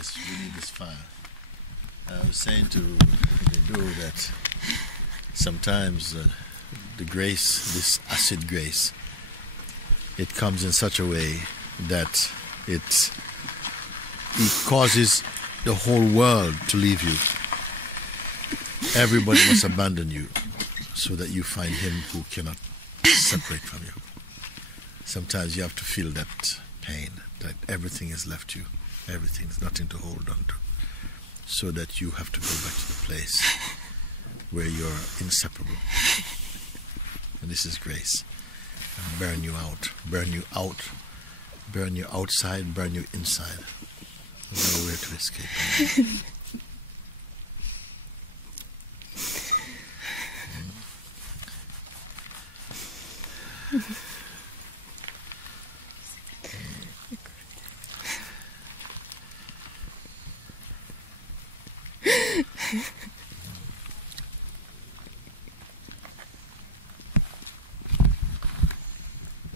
we need this fire. I was saying to Bindu that sometimes the grace, this acid grace, it comes in such a way that it causes the whole world to leave you. Everybody must abandon you so that you find him who cannot separate from you. Sometimes you have to feel that pain, that everything has left you, everything, there's nothing to hold on to, so that you have to go back to the place where you're inseparable. And this is grace. And burn you out, burn you out, burn you outside, burn you inside. There's nowhere to escape.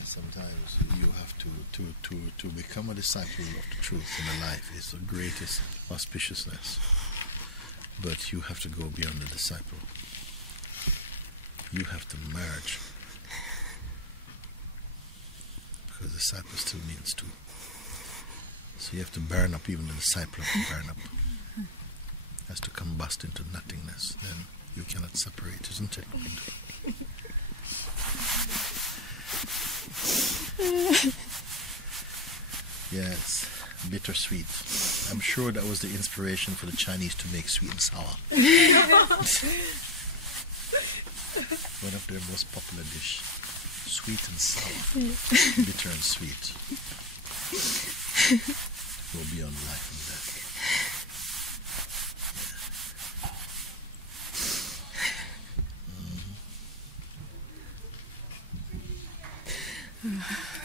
Sometimes you have to become a disciple of the truth in the life is the greatest auspiciousness. But you have to go beyond the disciple. You have to merge. Because disciple still means two. So you have to burn up, even the disciple have to burn up. Has to combust into nothingness. Then you cannot separate, isn't it? Yes, bittersweet. I'm sure that was the inspiration for the Chinese to make sweet and sour. One of their most popular dish. Sweet and sour. Bitter and sweet. Go beyond life and death.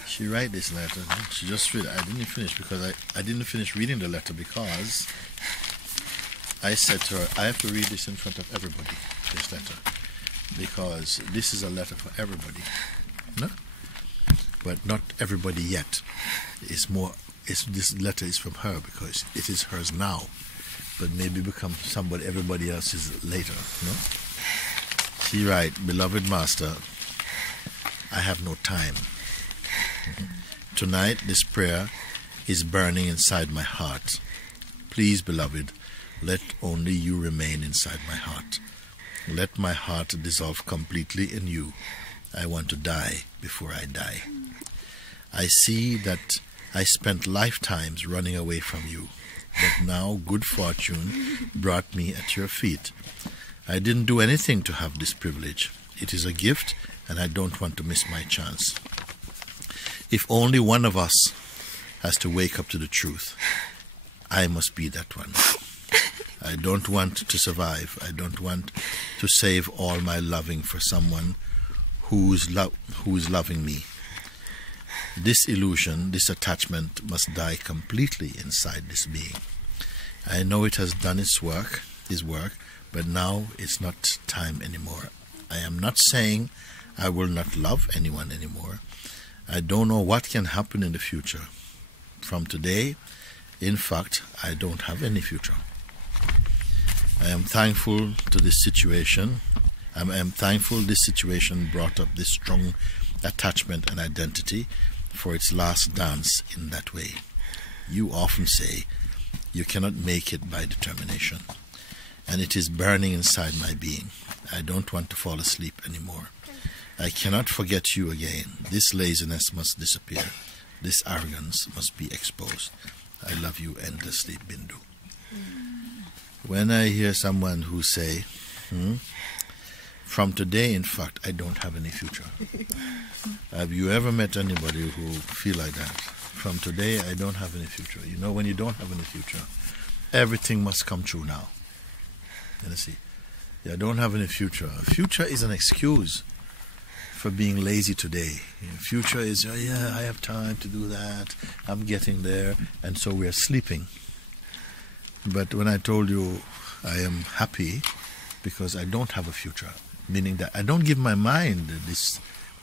She wrote this letter. She just read it. I didn't finish because I didn't finish reading the letter because I said to her, I have to read this in front of everybody, this letter. Because this is a letter for everybody. No? But not everybody yet. This letter is from her because it is hers now. But maybe become everybody else's later. No? She writes, Beloved Master, I have no time. Tonight this prayer is burning inside my heart. Please, beloved, let only you remain inside my heart. Let my heart dissolve completely in you. I want to die before I die. I see that I spent lifetimes running away from you, but now good fortune brought me at your feet. I didn't do anything to have this privilege. It is a gift, and I don't want to miss my chance. If only one of us has to wake up to the truth, I must be that one. I don't want to survive. I don't want to save all my loving for someone who is loving me. This illusion, this attachment must die completely inside this being. I know it has done its work, but now it's not time anymore. I am not saying I will not love anyone anymore. I don't know what can happen in the future. From today, in fact, I don't have any future. I am thankful to this situation. I am thankful this situation brought up this strong attachment and identity for its last dance in that way. You often say you cannot make it by determination, and it is burning inside my being. I don't want to fall asleep anymore. I cannot forget you again. This laziness must disappear. This arrogance must be exposed. I love you endlessly, Bindu. When I hear someone who say, from today, in fact, I don't have any future. Have you ever met anybody who feel like that? From today, I don't have any future. You know, when you don't have any future, everything must come true now. You see, I don't have any future. Future is an excuse for being lazy today. Future is, I have time to do that. I'm getting there. And so we are sleeping. But when I told you I am happy because I don't have a future, meaning that I don't give my mind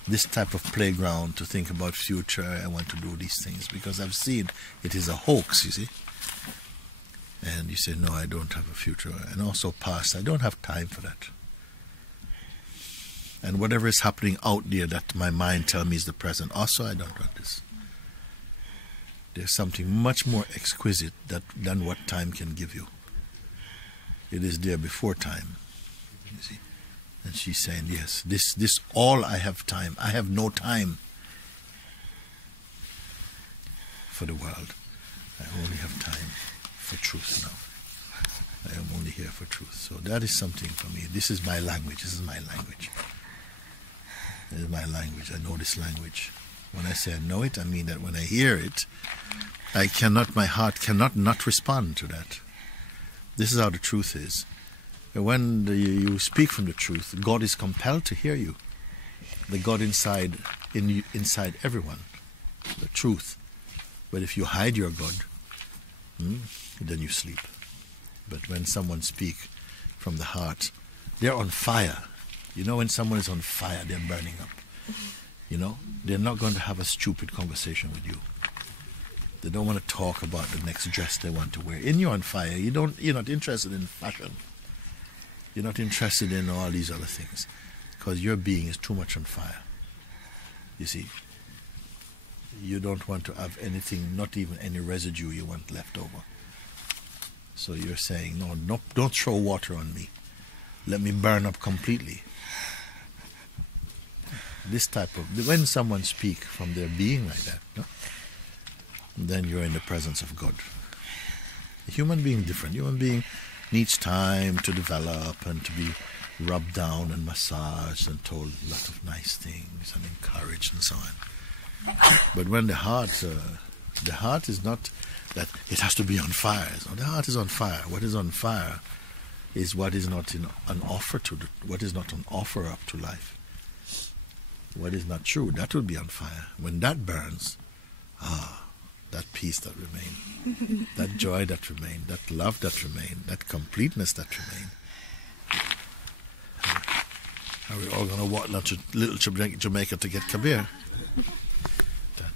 this type of playground to think about future, I want to do these things, because I've seen it is a hoax, you see. And you say, no, I don't have a future. And also past, I don't have time for that. And whatever is happening out there that my mind tells me is the present, also I don't want this. There's something much more exquisite than what time can give you. It is there before time. You see? And she's saying, yes, this all I have time. I have no time for the world. I only have time for truth now. I am only here for truth. So that is something for me. This is my language. This is my language. This is my language. I know this language. When I say I know it, I mean that when I hear it, my heart cannot not respond to that. This is how the truth is. When you speak from the truth, God is compelled to hear you. The God inside everyone, the truth. But if you hide your God, then you sleep. But when someone speaks from the heart, they're on fire. You know, when someone is on fire, they're burning up. You know, they're not going to have a stupid conversation with you. They don't want to talk about the next dress they want to wear. And you're on fire. You're not interested in fashion. You're not interested in all these other things. Because your being is too much on fire. You see? You don't want to have anything, not even any residue you want left over. So you're saying, no, don't throw water on me. Let me burn up completely. This type of, when someone speaks from their being like that, no? Then you're in the presence of God. A human being different. Human being needs time to develop and to be rubbed down and massaged and told a lot of nice things and encouraged and so on. But when the heart is not that it has to be on fire. So the heart is on fire. What is on fire is what is not on offer what is not on offer up to life. What is not true, that will be on fire. When that burns, that peace that remains, that joy that remains, that love that remains, that completeness that remains. Are we all going to walk down to little Jamaica to get Kabir?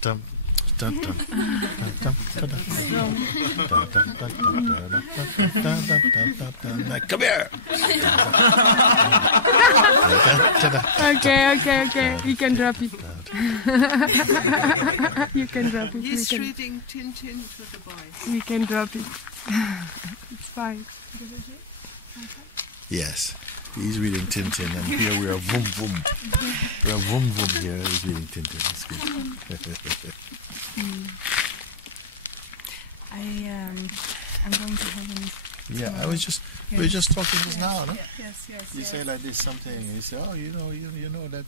Dum, dum, dum, dum, come here. Okay. You can drop it. You can drop it. He's reading Tintin to the boys. You can drop it. It's fine. Yes. He's reading Tintin, and here we are vroom vroom. We are vroom vroom here. He's reading Tintin. It's good. I'm going to heaven. Yeah, I was just we were just talking just now, no? Yes. You say like this something, and you say, oh, you know that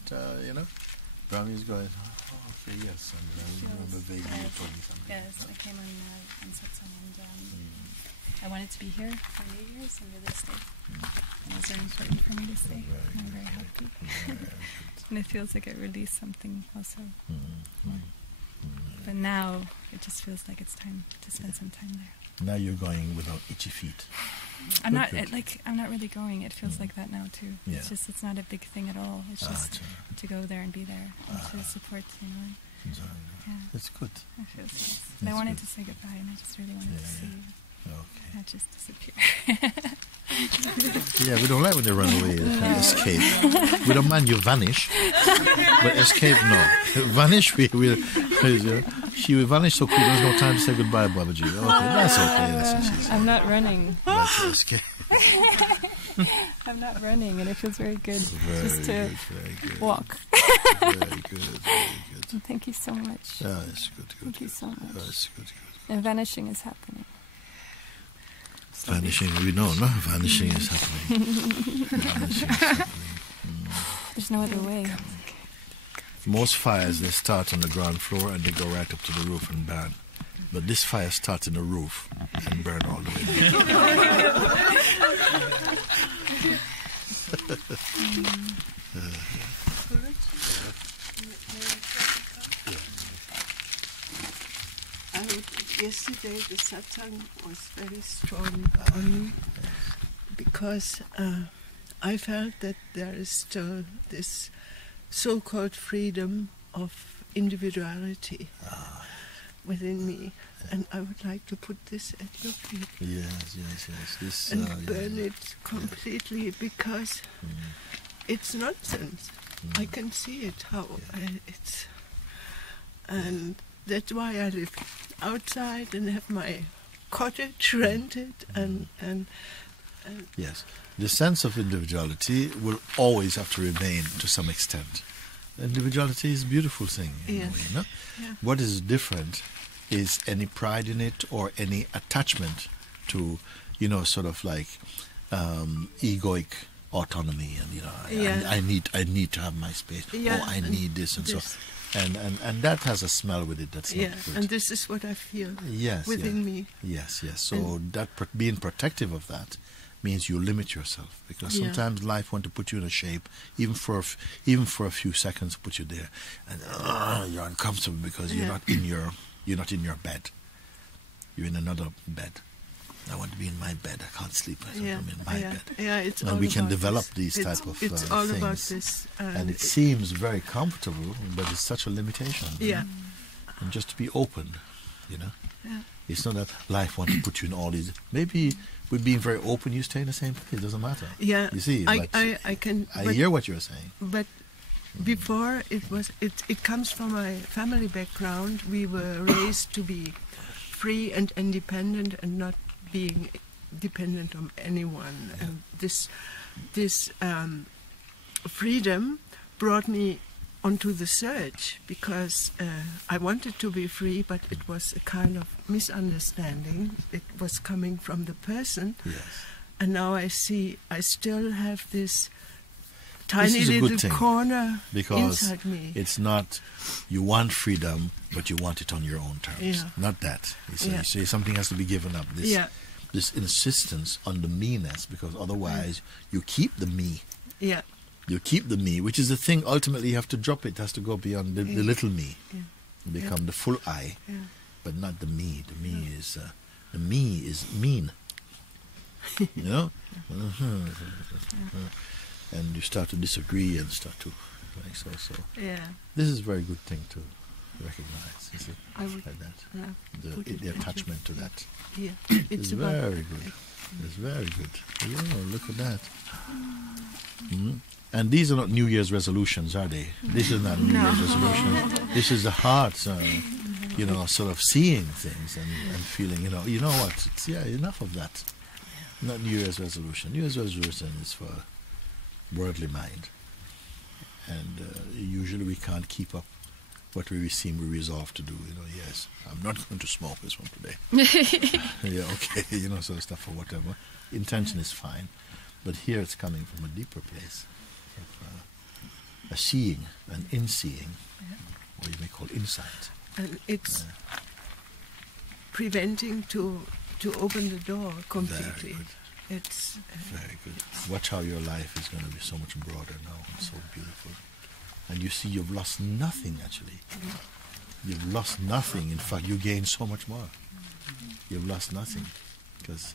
Brownie's going. Oh, okay, yes, and you remember vaguely you told me something. Yes, I came on Satsang and I wanted to be here for New Year's and do this day. And it was very important for me to stay. I'm very happy. And it feels like I released something also. But now it just feels like it's time to spend some time there. Now you're going without itchy feet. I'm not really going. It feels like that now too. Yeah. It's not a big thing at all. It's just to go there and be there and to support, Yeah. That's good. It feels nice. But I wanted to say goodbye and I just really wanted to see you. Okay. Not just disappear. Yeah, we don't like when they run away and escape. We don't mind you vanish, but escape, no. Vanish, she will vanish so quick, there's no time to say goodbye, Babaji. Okay, that's okay. That's what she said. I'm not running. But escape. I'm not running, and it feels very good Very good. walk. Very good. Thank you so much. Yeah, it's good. Thank you so much. It's good. And vanishing is happening. Vanishing, we know, no? Vanishing is happening. There's no other way. Most fires, they start on the ground floor and they go right up to the roof and burn. But this fire starts in the roof and burn all the way Yesterday the satsang was very strong on me because I felt that there is still this so-called freedom of individuality. within me, and I would like to put this at your feet Yes. This and burn it completely, because it's nonsense. I can see it, how it's... And that's why I live outside and have my cottage rented, and Yes, the sense of individuality will always have to remain to some extent. Individuality is a beautiful thing in a way, no? Yeah. What is different is any pride in it or any attachment to, sort of like egoic autonomy, and I need to have my space. Yeah, I need this and so. And that has a smell with it that's not good. and this is what I feel Yes, within me. Yes. So being protective of that means you limit yourself, because sometimes life wants to put you in a shape, even for a few seconds, put you there, and you're uncomfortable because you're not in your bed. You're in another bed. I want to be in my bed. I can't sleep. I'm in my bed. Yeah, it's and all we can about develop this. these type of It's all things. about this, and it seems very comfortable, but it's such a limitation. Yeah. And just to be open, Yeah. It's not that life wants to put you in all these. Maybe with being very open, you stay in the same place. It doesn't matter. Yeah. You see, I but I but- hear what you're saying. But before it comes from my family background. We were raised to be free and independent, and not being dependent on anyone. Yeah. And this freedom brought me onto the search, because I wanted to be free, but it was a kind of misunderstanding. It was coming from the person. Yes. And now I see I still have this This tiny is a good little thing, corner because inside me. it's not you want freedom, but you want it on your own terms. Yeah. Not that. You Yeah. say something has to be given up. This insistence on the me-ness, because otherwise you keep the me. Yeah. You keep the me, which is the thing. Ultimately, you have to drop it. It has to go beyond the little me, Yeah. become the full I, Yeah. but not the me. The me is mean. And you start to disagree and start to like so. Yeah. This is a very good thing to recognize. You see, I would like that. put it The at your attachment to that. Yeah. It's about very good. It's very good. Yeah, look at that. And these are not New Year's resolutions, are they? This is not a New Year's resolution. This is the heart, sort of seeing things and feeling, you know what? It's, enough of that. Not New Year's resolution. New Year's resolution is for worldly mind. And usually we can't keep up what we resolve to do. Yes, I'm not going to smoke this one today. So stuff or whatever. Intention is fine. But here it's coming from a deeper place of a seeing, an in-seeing, or you may call insight. And it's preventing to open the door completely. Very good. It's Very good. Watch how your life is going to be so much broader now and so beautiful. And you see you've lost nothing, actually. You've lost nothing. In fact, you gain so much more. You've lost nothing. Because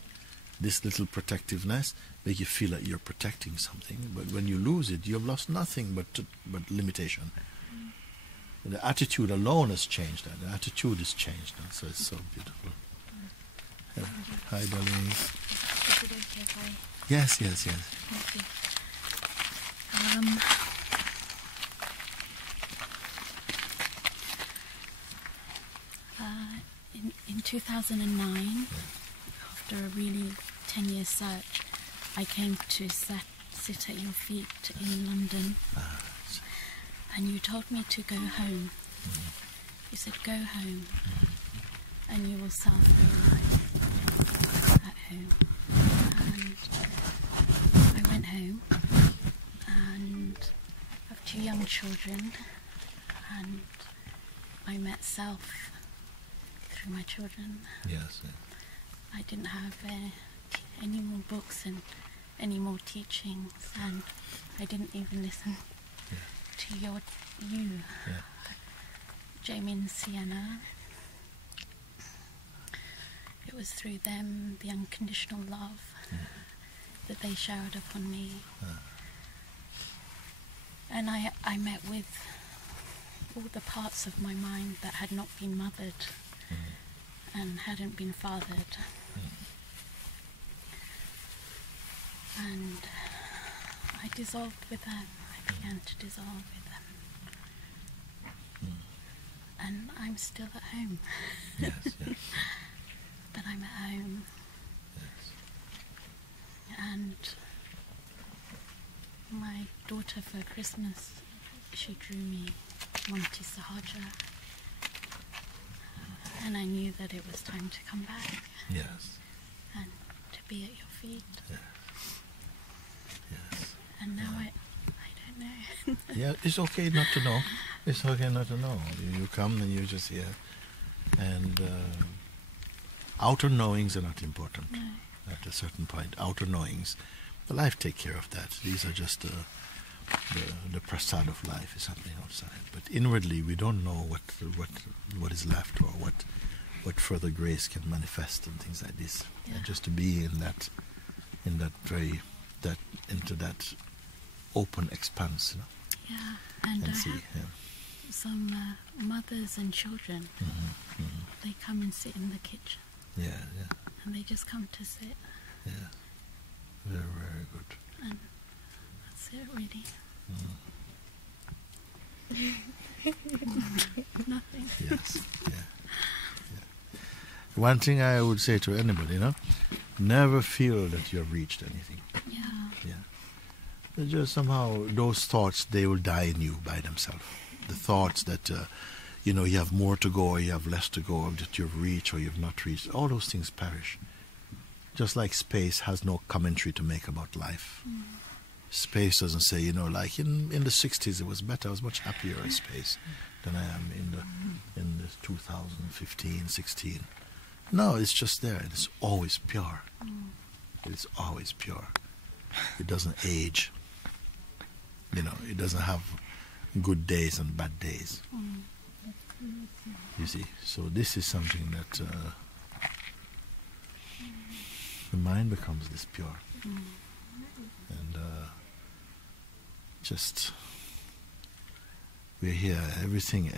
this little protectiveness makes you feel like you're protecting something. But when you lose it, you've lost nothing but limitation. The attitude alone has changed. The attitude has changed. And so it's so beautiful. Hi, darling. Is it okay if I... Yes. Thank you. In 2009, after a really 10-year search, I came to sit at your feet in London, and you told me to go home. You said, go home, and you will start your life at home. And I went home, and I have 2 young children, and I met self through my children. Yes. I didn't have any more books and any more teachings, and I didn't even listen to you, Jamie and Sienna. It was through them, the unconditional love that they showered upon me. And I met with all the parts of my mind that had not been mothered and hadn't been fathered. And I dissolved with them. I began to dissolve with them. And I'm still at home. Yes, yes. But I'm at home. Yes. And my daughter for Christmas, she drew me Monte Sahaja. And I knew that it was time to come back. Yes. And to be at your feet. Yes. Yes. And now I don't know. Yeah, it's okay not to know. It's okay not to know. You come and you're just here. And outer knowings are not important. No. At a certain point, outer knowings, the life take care of that. These are just the prasad of life is happening outside. But inwardly, we don't know what is left or what further grace can manifest and things like this. Yeah. And just to be in that into that open expanse, you know, Yeah, and I see. have Yeah. some mothers and children. They come and sit in the kitchen, Yeah, yeah, and they just come to sit, yeah. Very, very good. and that's it really. Nothing. Yes, yeah. One thing I would say to anybody, you know, never feel that you have reached anything. Yeah. Yeah. Just somehow those thoughts, they will die in you by themselves. The thoughts that, you know, you have more to go or you have less to go, or that you've reached or you've not reached, all those things perish. Just like space has no commentary to make about life. Space doesn't say, you know, like in the 60s it was better, I was much happier in space than I am in the 2015, 16. No, it's just there. It's always pure. It's always pure. It doesn't age. You know, it doesn't have good days and bad days. You see, so this is something that the mind becomes this pure. And just, we're here, everything.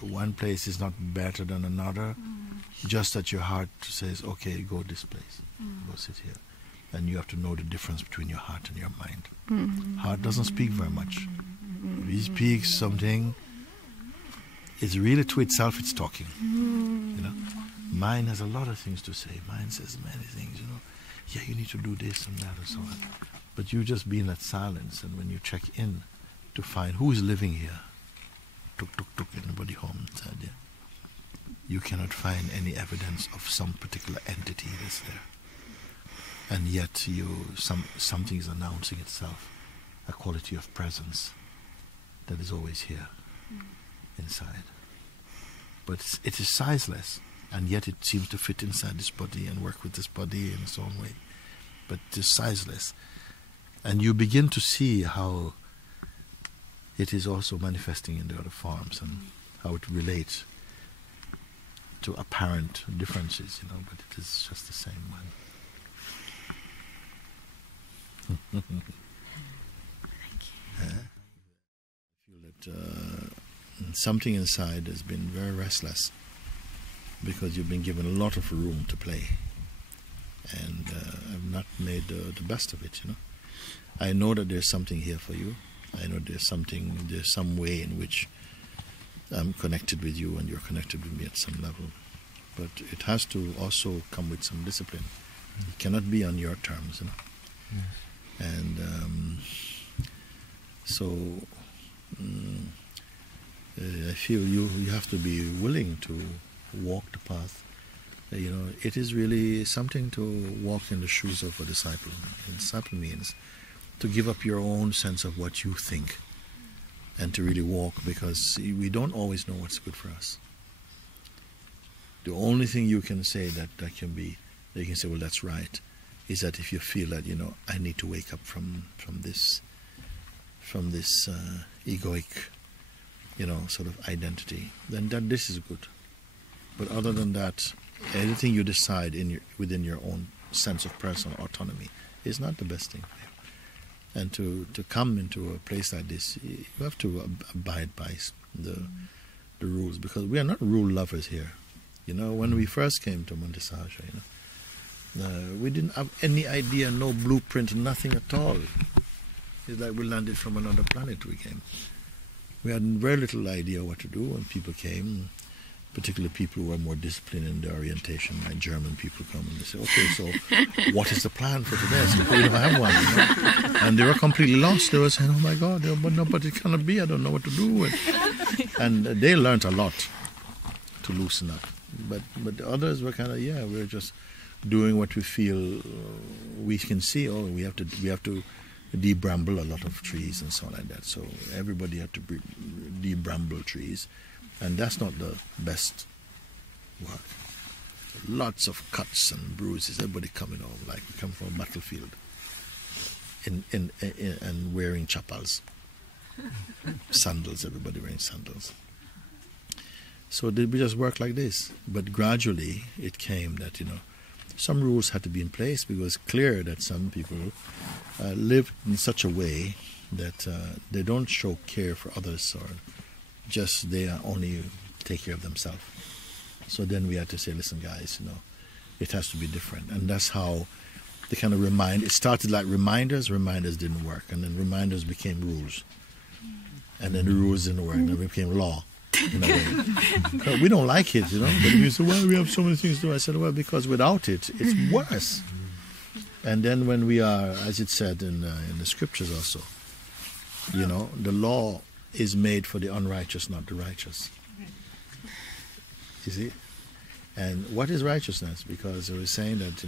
One place is not better than another. Just that your heart says, okay, go this place, go sit here. And you have to know the difference between your heart and your mind. Heart doesn't speak very much. If he speaks something, it's really to itself it's talking. You know, mind has a lot of things to say. Mind says many things, you know. Yeah, you need to do this and that and so on. But you just be in that silence, and when you check in to find who is living here, tuk, anybody home inside there, you cannot find any evidence of some particular entity that's there. And yet something is announcing itself, a quality of presence that is always here inside. But it is sizeless, and yet it seems to fit inside this body and work with this body in its own way. But it is sizeless. And you begin to see how it is also manifesting in the other forms and how it relates to apparent differences, you know, but it is just the same one. Thank you. I feel that something inside has been very restless because you've been given a lot of room to play, and I've not made the best of it, you know. I know that there's something here for you. I know there's some way in which I'm connected with you and you're connected with me at some level. But it has to also come with some discipline. It cannot be on your terms, you know. And I feel you have to be willing to walk the path. You know, it is really something to walk in the shoes of a disciple. A disciple means to give up your own sense of what you think and to really walk, because we don't always know what's good for us. The only thing you can say that can be, that you can say, well, that's right, is that if you feel that, you know, I need to wake up from this egoic, you know, sort of identity, then that this is good. But other than that, anything you decide within your own sense of personal autonomy is not the best thing for you. And to come into a place like this, you have to abide by the rules, because we are not rule lovers here. You know, when we first came to Monte Sahaja, we didn't have any idea, no blueprint, nothing at all. It's like we landed from another planet. We came. We had very little idea what to do when people came, particularly people who were more disciplined in their orientation, like German people come and they say, okay, so what is the plan for today? So we don't have one. You know? And they were completely lost. They were saying, oh my God, but it cannot be, I don't know what to do. And they learned a lot to loosen up. But others were kind of, we're just doing what we feel we can see. Oh, we have to de-bramble a lot of trees and so on like that. So everybody had to de-bramble trees. And that's not the best work. Lots of cuts and bruises. Everybody coming home like we come from a battlefield, and wearing chappals, sandals. Everybody wearing sandals. So we just work like this. But gradually, it came that some rules had to be in place because it's clear that some people live in such a way that they don't show care for others or just they only take care of themselves. So then we had to say, listen guys, it has to be different. And that's how they kind of it started like reminders didn't work, and then reminders became rules. And then the rules didn't work, and then it became law. In a way. We don't like it, but you say, well, we have so many things to do. I said, well, because without it, it's worse. And then when we are, as it said in the scriptures also, the law is made for the unrighteous, not the righteous. You see? And what is righteousness? Because they were saying that,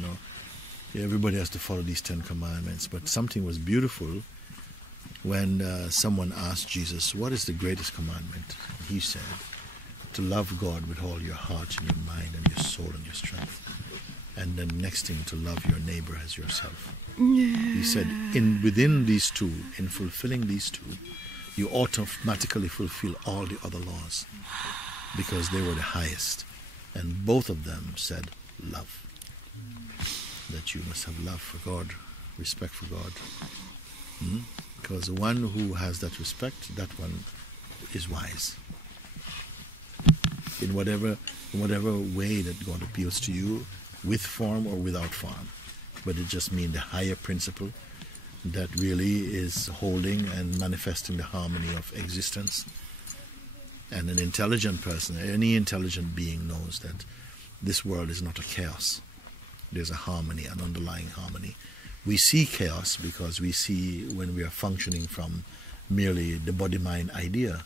everybody has to follow these 10 commandments. But something was beautiful when someone asked Jesus, what is the greatest commandment? He said, to love God with all your heart and your mind and your soul and your strength. And then next thing, to love your neighbor as yourself. He said, within these two, in fulfilling these two, you automatically fulfill all the other laws because they were the highest. And both of them said love. That you must have love for God, respect for God. Because the one who has that respect, that one is wise. In whatever way that God appeals to you, with form or without form. But it just means the higher principle that really is holding and manifesting the harmony of existence. And an intelligent person, any intelligent being knows that this world is not a chaos. There's a harmony, an underlying harmony. We see chaos because we see when we are functioning from merely the body-mind idea.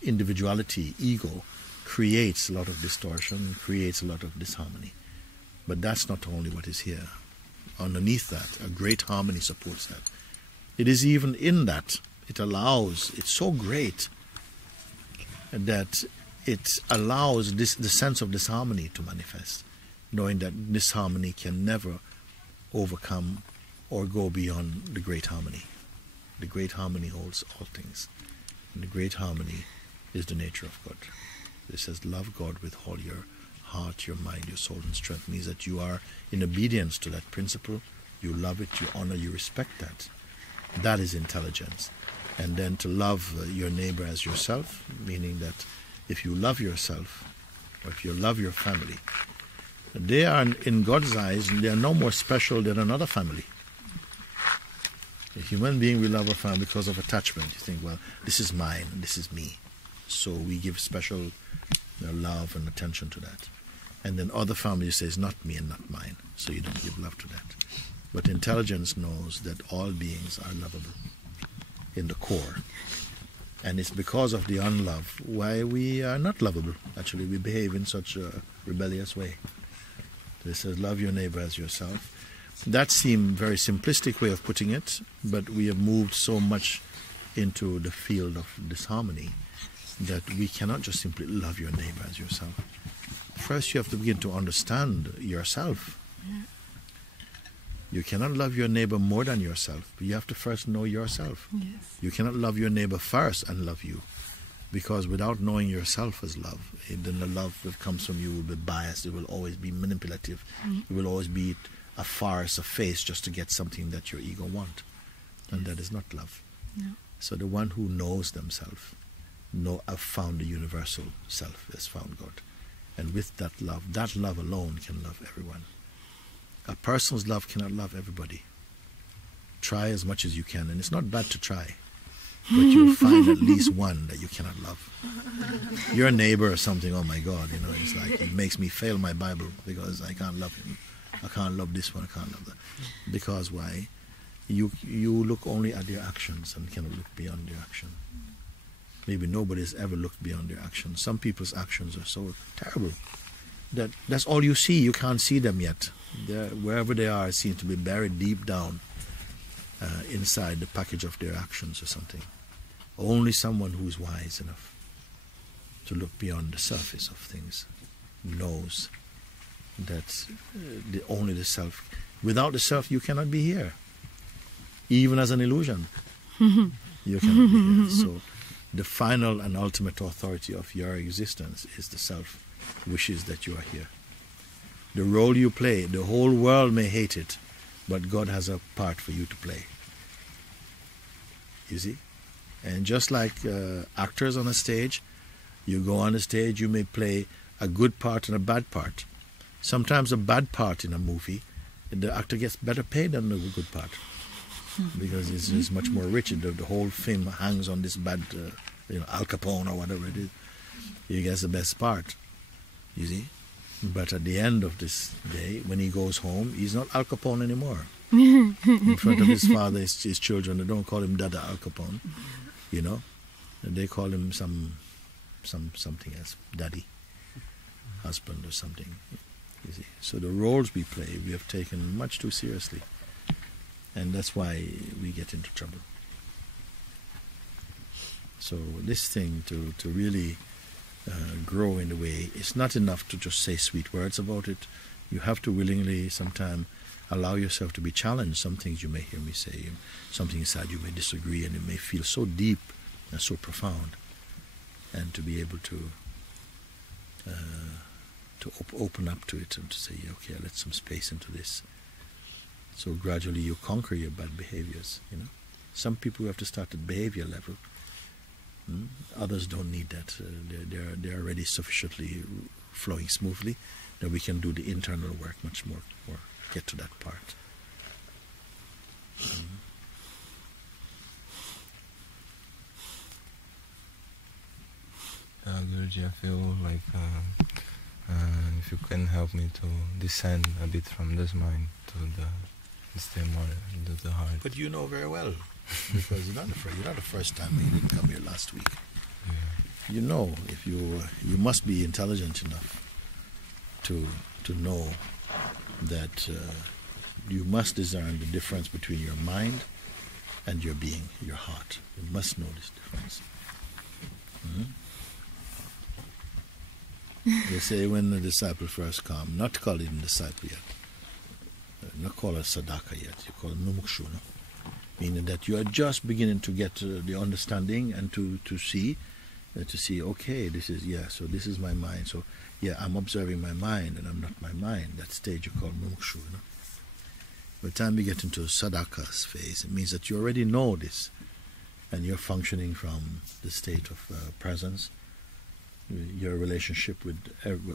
Individuality, ego, creates a lot of distortion, creates a lot of disharmony. But that's not only what is here. Underneath that, a great harmony supports that. It is even in that, it's so great that it allows the sense of disharmony to manifest, knowing that disharmony can never overcome or go beyond the great harmony. The great harmony holds all things. And the great harmony is the nature of God. It says, love God with all your heart, your mind, your soul and strength. Means that you are in obedience to that principle. You love it, you honor, you respect that. That is intelligence. And then to love your neighbor as yourself, meaning that if you love yourself, or if you love your family, they are, in God's eyes, they are no more special than another family. A human being will love a family because of attachment. You think, well, this is mine and this is me. So we give special love and attention to that. And then other families say, it's not me and not mine. So you don't give love to that. But intelligence knows that all beings are lovable in the core. And it's because of the unlove why we are not lovable. Actually, we behave in such a rebellious way. It says, love your neighbor as yourself. That seemed a very simplistic way of putting it, but we have moved so much into the field of disharmony that we cannot just simply love your neighbor as yourself. First, you have to begin to understand yourself. You cannot love your neighbor more than yourself, but you have to first know yourself. Yes. You cannot love your neighbor first and love you, because without knowing yourself as love, then the love that comes from you will be biased. It will always be manipulative. It will always be a farce, a face, just to get something that your ego wants. And that is not love. No. So the one who knows themselves, have found the universal self, has found God. And with that love alone can love everyone. A person's love cannot love everybody. Try as much as you can, and it's not bad to try, but you'll find at least one that you cannot love. Your neighbor or something, oh my God, it's like it makes me fail my Bible because I can't love him. I can't love this one, I can't love that. Because why? You look only at their actions and cannot look beyond their action. Maybe nobody's ever looked beyond their actions. Some people's actions are so terrible that that's all you see. You can't see them yet. Wherever they are, seem to be buried deep down inside the package of their actions or something. Only someone who is wise enough to look beyond the surface of things knows that only the self. Without the self, you cannot be here. Even as an illusion, you cannot be here. So the final and ultimate authority of your existence is the self wishes that you are here. The role you play, the whole world may hate it, but God has a part for you to play. You see? And just like actors on a stage, you go on the stage, you may play a good part and a bad part. Sometimes a bad part in a movie, the actor gets better paid than the good part. Because it's much more rich. The whole film hangs on this bad, Al Capone or whatever it is. He gets the best part, you see. But at the end of this day, when he goes home, he's not Al Capone anymore. In front of his father, his children, they don't call him Dada Al Capone, They call him something else, Daddy, husband or something. You see. So the roles we play, we have taken much too seriously. And that's why we get into trouble. So this thing to really grow in the way, it's not enough to just say sweet words about it. You have to willingly sometime allow yourself to be challenged. Some things you may hear me say, something inside you may disagree, and it may feel so deep and so profound. And to be able to open up to it and to say, okay, let some space into this. So gradually you conquer your bad behaviors, Some people have to start at behavior level. Others don't need that. They're already sufficiently flowing smoothly that we can do the internal work much more, or get to that part. Guruji, I feel like if you can help me to descend a bit from this mind to stay more into the heart. But you know very well, because you're not the first time. You didn't come here last week. Yeah. You know, if you must be intelligent enough to know that you must discern the difference between your mind and your being, your heart. You must know this difference. They say when the disciple first come, not call him disciple yet, not call it sadaka yet, you call him mumukshu, meaning that you are just beginning to get the understanding and to see, okay, this is, so this is my mind, so I'm observing my mind and I'm not my mind. That stage you call mumukshu. By the time you get into sadaka's phase, it means that you already know this and you're functioning from the state of presence. Your relationship with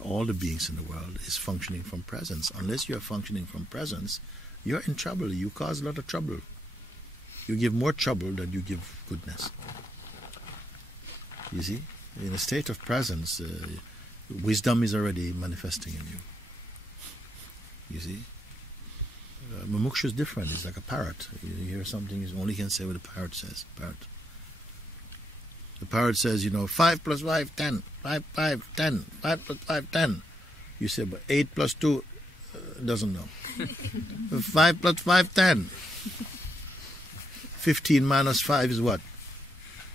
all the beings in the world is functioning from presence. Unless you're functioning from presence, you're in trouble. You cause a lot of trouble. You give more trouble than you give goodness. You see? In a state of presence, wisdom is already manifesting in you. You see? Mumuksha is different. It's like a parrot. You hear something, you only can say what the parrot says. The parrot says, 5 plus 5, 10. 5, 5, 10. 5 plus 5, 10. You say, but 8 plus 2 doesn't know. 5 plus 5, 10. 15 minus 5 is what?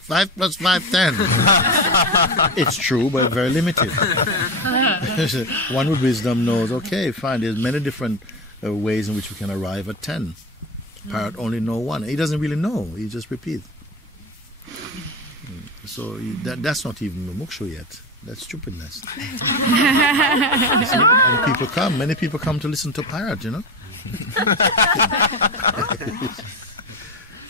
5 plus 5, 10. It's true, but very limited. One with wisdom knows, okay, fine, there's many different ways in which we can arrive at 10. Parrot only know one. He doesn't really know, he just repeats. So that's not even mumukshu yet. That's stupidness. And many people come to listen to parrot,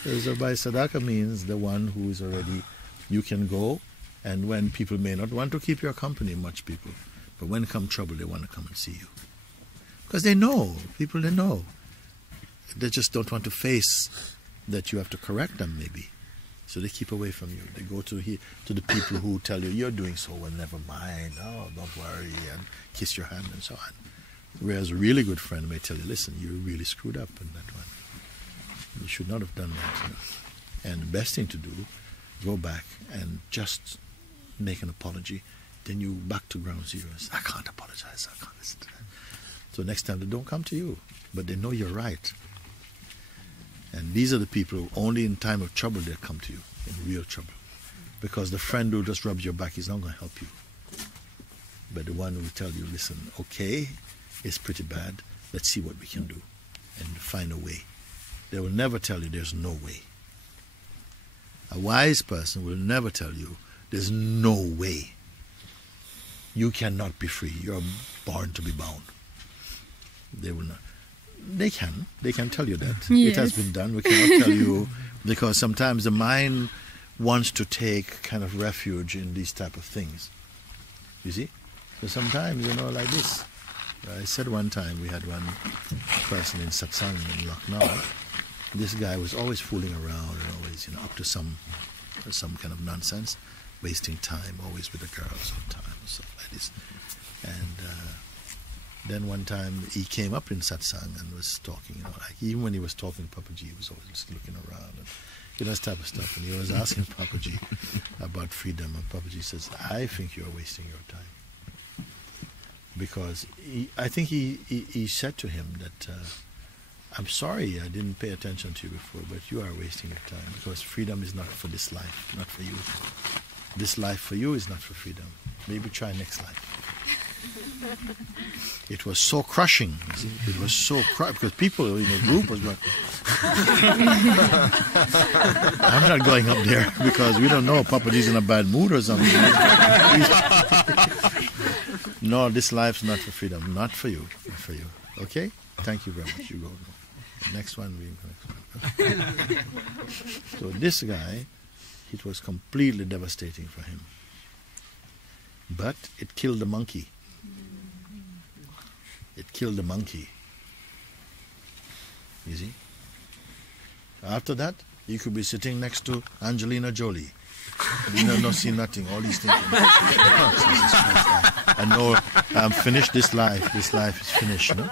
So by sadaka means the one who is already, you can go, and when people may not want to keep your company, much people, But when come trouble, they want to come and see you. Because they know, people they know. They just don't want to face that you have to correct them maybe. So they keep away from you. They go to the people who tell you, you're doing so well, never mind, oh, don't worry, and kiss your hand and so on. Whereas a really good friend may tell you, listen, you really screwed up in that one. You should not have done that. You know? And the best thing to do, go back and just make an apology. Then you back to ground zero. I can't apologize. I can't listen to that. So next time they don't come to you, but they know you're right. And these are the people who only in time of trouble they'll come to you, in real trouble. Because the friend who just rubs your back is not going to help you. But the one who will tell you, listen, okay, it's pretty bad. Let's see what we can do and find a way. They will never tell you there's no way. A wise person will never tell you there's no way. You cannot be free. You're born to be bound. They will not. They can tell you that. Yes. It has been done. We cannot tell you, because sometimes the mind wants to take kind of refuge in these type of things. You see? So sometimes, like this. I said one time we had one person in satsang in Lucknow. This guy was always fooling around and always, up to some kind of nonsense, wasting time, always with the girls all the time and stuff like this. And then one time he came up in satsang and was talking, like even when he was talking to Papaji, he was always just looking around and this type of stuff. And he was asking Papaji about freedom, and Papaji says, I think you're wasting your time. Because I think he said to him that, I'm sorry I didn't pay attention to you before, but you are wasting your time, because freedom is not for this life, not for you. This life for you is not for freedom. Maybe try next life. It was so crushing. It was so crushing because people in the group was going, I'm not going up there because we don't know Papaji's in a bad mood or something. No, this life's not for freedom. Not for you. Not for you. Okay? Thank you very much. You go. Next one. So this guy, it was completely devastating for him. But it killed the monkey. It killed the monkey. You see? After that, you could be sitting next to Angelina Jolie. You know, not see nothing. All these things. Oh, Jesus Christ. I know I'm finished this life. This life is finished. No?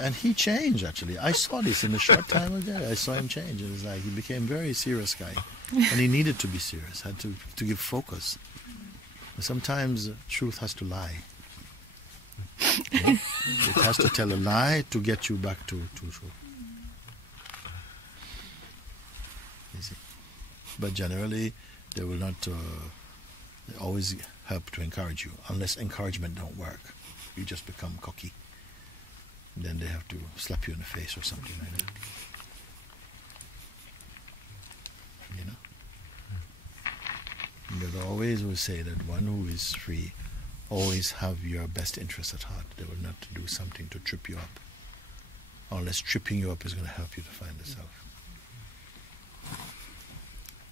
And he changed, actually. I saw this in the short time I was there. I saw him change. It was like he became a very serious guy. And he needed to be serious, had to give focus. Sometimes truth has to lie. You know? It has to tell a lie to get you back to truth. You see? But generally, they will not they always help to encourage you. Unless encouragement don't work, you just become cocky. Then they have to slap you in the face or something like that. You know? They always will say that one who is free always have your best interest at heart. They will not do something to trip you up. Unless tripping you up is going to help you to find the self.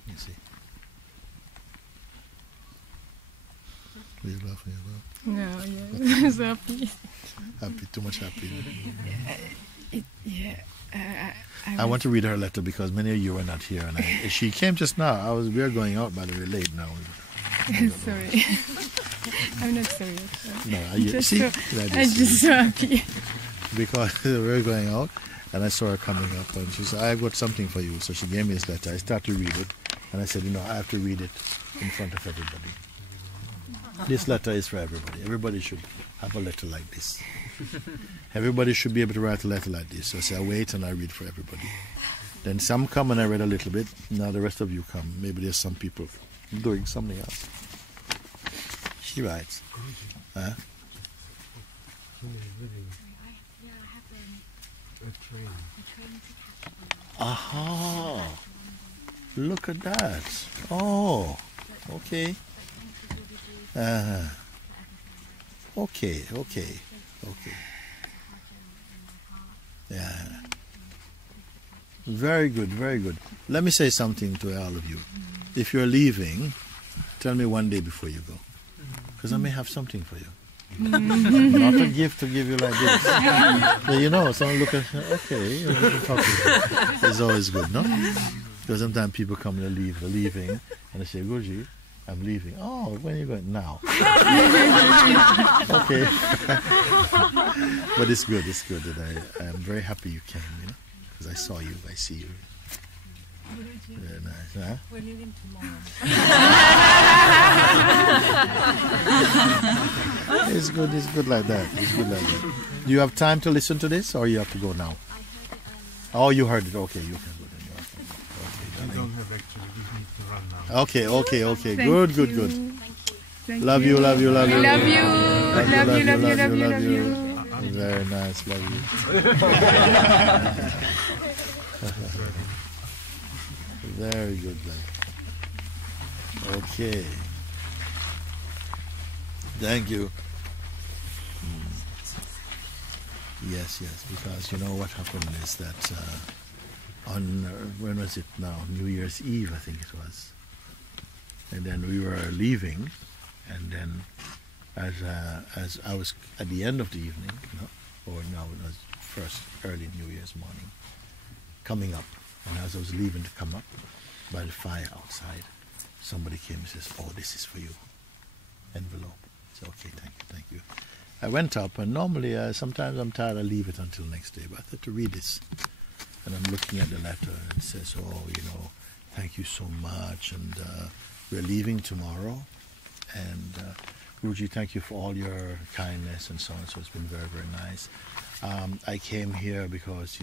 You see? He's laughing as well. No, yeah, he's happy. Happy, too much happy. I want to read her letter because many of you are not here, and she came just now. We are going out, by the way, late now. Sorry. I'm not serious. No, I'm just so happy. Because we're going out, and I saw her coming up, and she said, I've got something for you. So she gave me this letter. I started to read it, and I said, I have to read it in front of everybody. This letter is for everybody. Everybody should have a letter like this. Everybody should be able to write a letter like this. So I say, I wait and I read for everybody. Then some come and I read a little bit. Now the rest of you come. Maybe there's some people doing something else. She writes. Huh? Aha! Look at that. Oh, okay. Okay. Yeah. Very good, very good. Let me say something to all of you. If you're leaving, tell me one day before you go. because I may have something for you. Not a gift to give you like this. But you know, someone look at, okay, we can talk to you. It's always good, no? Because sometimes people come and they're leaving, and they say, Guruji, I'm leaving. Oh, when are you going? Now. Okay. But it's good that I am very happy you came, you know, because I saw you, I see you. Very nice, huh? We're leaving tomorrow. It's good like that. It's good like that. Do you have time to listen to this, or you have to go now? Oh, you heard it. Okay, you can go then. We don't have actually, we need to run now. Okay. Thank Good. Thank Love you. Love you. Love you. Very Very nice. Love you. Very good, then. Okay. Thank you. Yes, because you know what happened is that on, when was it now? New Year's Eve, I think it was. And then we were leaving, and then as I was at the end of the evening, or now it was first early New Year's morning, coming up, and as I was leaving to come up by the fire outside, somebody came and says, "Oh, this is for you." Envelope. I said, "Okay, thank you." I went up, and normally sometimes I'm tired, I leave it until next day, but I thought to read this. And I'm looking at the letter, and it says, "Oh, thank you so much, and we're leaving tomorrow, and Guruji, thank you for all your kindness and so on." So it's been very, very nice. I came here because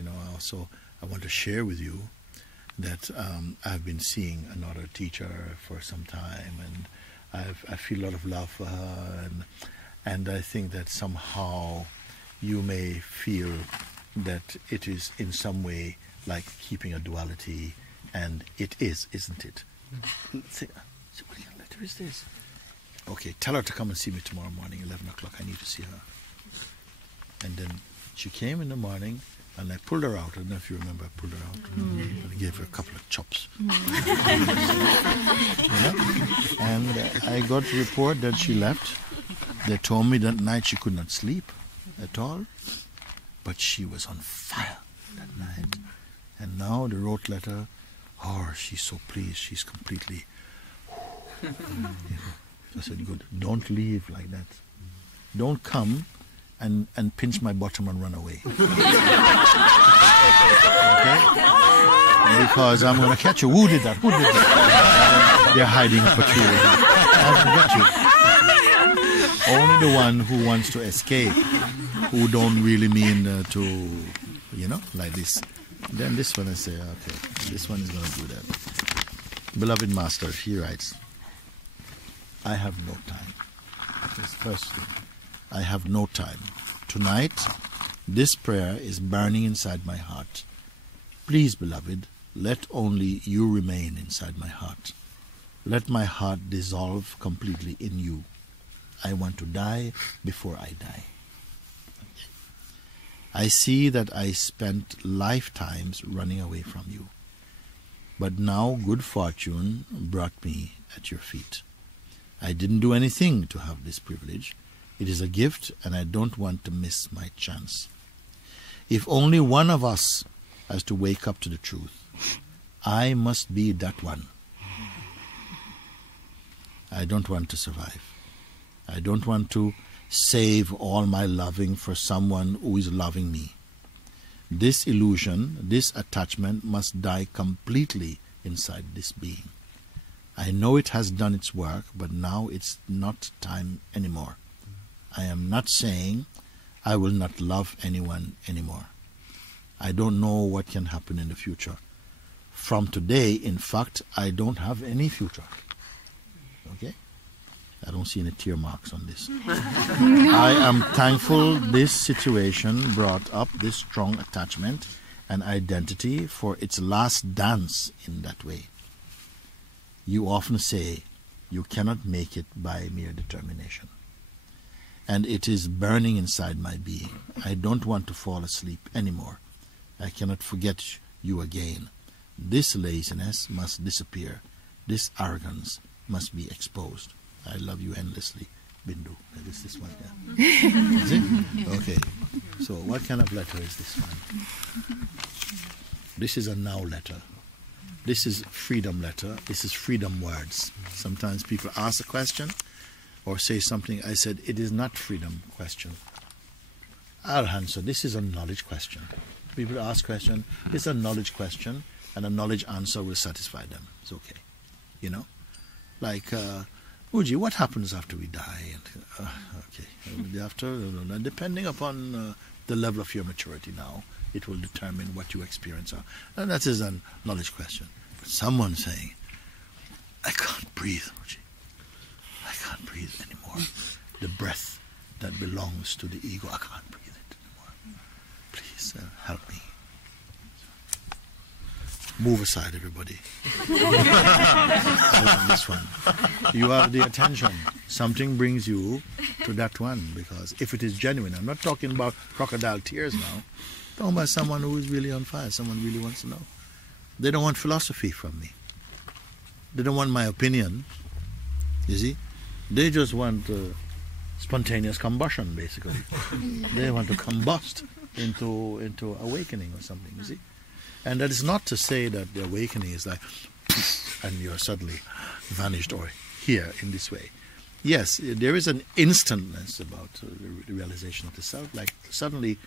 I want to share with you that I've been seeing another teacher for some time, and I feel a lot of love for her, and I think that somehow you may feel that it is in some way like keeping a duality, and it is, isn't it? Say, what kind of letter is this? Okay, tell her to come and see me tomorrow morning, 11 o'clock. I need to see her. And then she came in the morning, and I pulled her out. I don't know if you remember, I pulled her out. I gave her a couple of chops. And I got the report that she left. They told me that night she could not sleep at all, but she was on fire that night. And now the wrote letter, oh, she's so pleased, she's completely... I said, good, don't leave like that. Don't come and pinch my bottom and run away. Okay? Because I'm going to catch you. Who did that? They're hiding a patrol. I'll get you. Only the one who wants to escape, who don't really mean to, like this. Then this one I say, okay, this one is going to do that. Beloved Master, he writes, I have no time. This first thing. I have no time. Tonight, this prayer is burning inside my heart. Please, beloved, let only you remain inside my heart. Let my heart dissolve completely in you. I want to die before I die. I see that I spent lifetimes running away from you. But now good fortune brought me at your feet. I didn't do anything to have this privilege. It is a gift, and I don't want to miss my chance. If only one of us has to wake up to the truth, I must be that one. I don't want to survive. I don't want to save all my loving for someone who is loving me. This illusion, this attachment must die completely inside this being. I know it has done its work, but now it's not time anymore. I am not saying I will not love anyone anymore. I don't know what can happen in the future. From today, in fact, I don't have any future. Okay? I don't see any tear marks on this. I am thankful this situation brought up this strong attachment and identity for its last dance in that way. You often say you cannot make it by mere determination. And it is burning inside my being. I don't want to fall asleep anymore. I cannot forget you again. This laziness must disappear. This arrogance must be exposed. I love you endlessly. Bindu. Is this one? Yeah. Is it? Okay. So what kind of letter is this one? This is a now letter. This is freedom letter. This is freedom words. Sometimes people ask a question or say something. I said, it is not freedom question. I'll answer. This is a knowledge question. People ask question. It's a knowledge question, and a knowledge answer will satisfy them. It's okay. You know? Like, Uji, what happens after we die? And, okay. After, depending upon the level of your maturity now, it will determine what your experience are. And that is a knowledge question. But someone saying, I can't breathe, Uji. I can't breathe anymore. The breath that belongs to the ego, I can't breathe it anymore. Please help me. Move aside, everybody. This one. You have the attention. Something brings you to that one, because if it is genuine, I'm not talking about crocodile tears now. I'm talking about someone who is really on fire, someone really wants to know. They don't want philosophy from me. They don't want my opinion. You see? They just want spontaneous combustion, basically. They want to combust into awakening or something, you see? And that is not to say that the awakening is like, and you're suddenly vanished or here in this way. Yes, there is an instantness about the realization of the self, like suddenly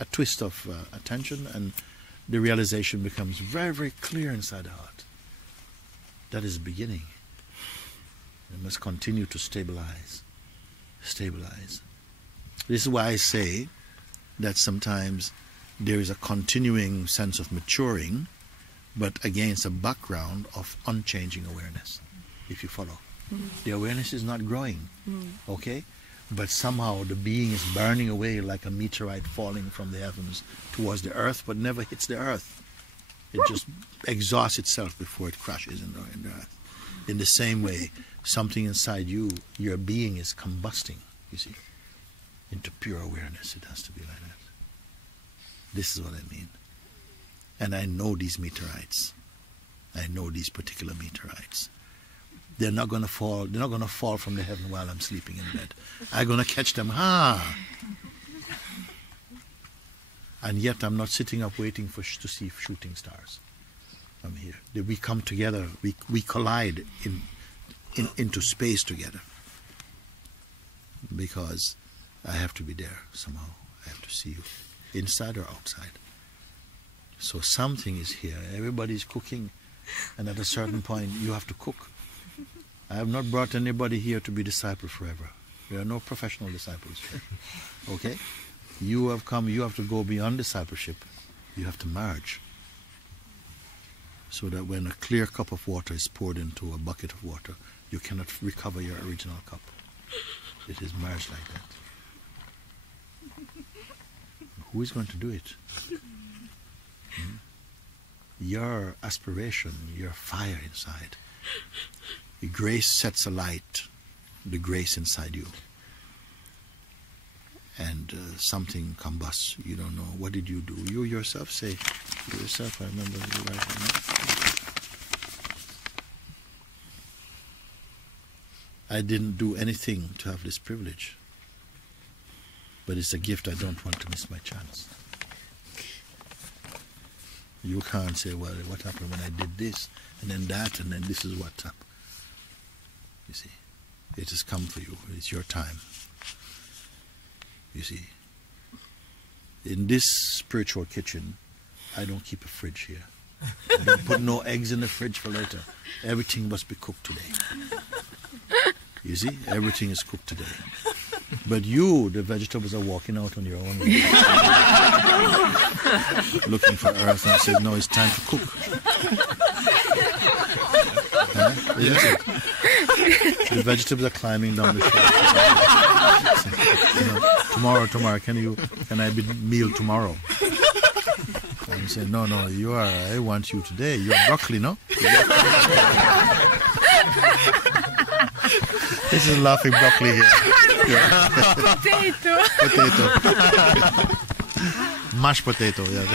a twist of attention, and the realization becomes very, very clear inside the heart. That is the beginning. It must continue to stabilize. Stabilize. This is why I say that sometimes there is a continuing sense of maturing, but against a background of unchanging awareness, if you follow. The awareness is not growing, okay? But somehow the being is burning away like a meteorite falling from the heavens towards the earth, but never hits the earth. It just exhausts itself before it crashes in the earth. In the same way, something inside you, your being is combusting, you see, into pure awareness. It has to be like that. This is what I mean. And I know these meteorites. I know these particular meteorites. They're not going to fall. They're not going to fall from the heaven while I'm sleeping in bed. I'm going to catch them. And yet I'm not sitting up waiting to see shooting stars. I'm here. We come together. We collide into space together. Because I have to be there somehow. I have to see you. Inside or outside. So something is here. Everybody's cooking, and at a certain point you have to cook. I have not brought anybody here to be disciple forever. There are no professional disciples here. Okay? You have come, you have to go beyond discipleship. You have to merge. So that when a clear cup of water is poured into a bucket of water, you cannot recover your original cup. It is merged like that. Who is going to do it? Your aspiration, your fire inside. The grace sets alight the grace inside you. And something combusts. You don't know. What did you do? You yourself say. You yourself, I remember you right now. I didn't do anything to have this privilege. But it's a gift. I don't want to miss my chance. You can't say, well, what happened when I did this, and then that, and then this is what happened. You see, it has come for you. It's your time. You see, in this spiritual kitchen, I don't keep a fridge here. I don't put no eggs in the fridge for later. Everything must be cooked today. You see, everything is cooked today. But you, the vegetables, are walking out on your own. Looking for earth, and said, no, it's time to cook. Huh? Yes. The vegetables are climbing down the shelf. Tomorrow, can I be meal tomorrow? And you say, no, I want you today. You're broccoli, no? This is laughing broccoli here. Potato. Mashed potato, yeah.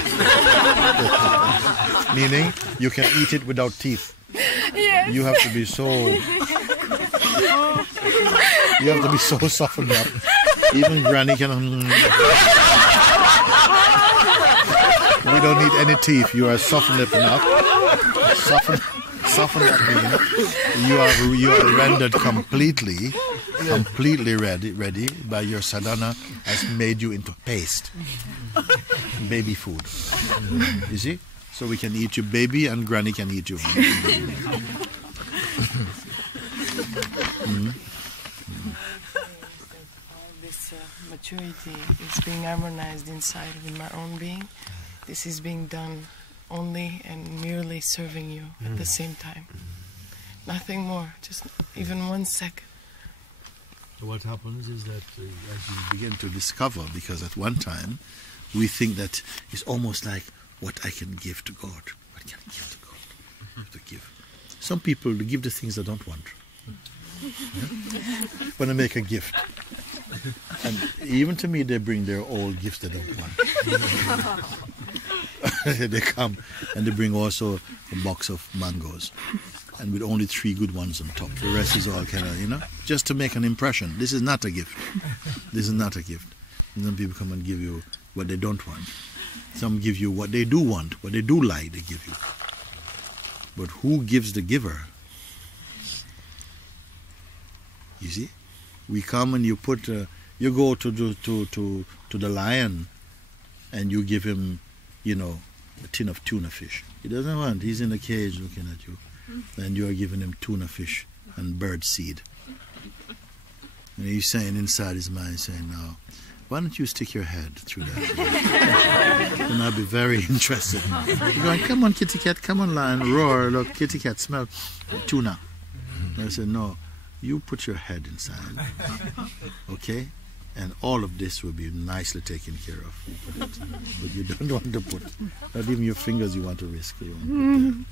Meaning, you can eat it without teeth. Yes. You have to be so You have to be so softened up. Even Granny can... We don't need any teeth. You are softened up enough. Softened up means you are rendered completely ready by your sadhana has made you into paste. Baby food. You see? So we can eat you baby and Granny can eat you. This maturity is being harmonized inside in my own being. This is being done only and merely serving you at the same time. Nothing more, just even 1 second. What happens is that as you begin to discover, because at one time we think that it's almost like what I can give to God. What can I give to God? To give. Some people give the things they don't want. When they make a gift. And even to me they bring their old gifts they don't want. They come and they bring also a box of mangoes. And with only 3 good ones on top. The rest is all kind of, just to make an impression. This is not a gift. This is not a gift. And some people come and give you what they don't want. Some give you what they do want, what they do like, they give you. But who gives the giver? You see? We come and you put, you go to the lion and you give him, a tin of tuna fish. He doesn't want, he's in a cage looking at you. And you are giving him tuna fish and bird seed. And he's saying inside his mind, saying, now, why don't you stick your head through that? And I'll be very interested. You're going, come on, kitty cat, come on, lion, roar, look, kitty cat, smell tuna. And I said, no, you put your head inside, okay? And all of this will be nicely taken care of. But you don't want to put, not even your fingers you want to risk. You want to put there.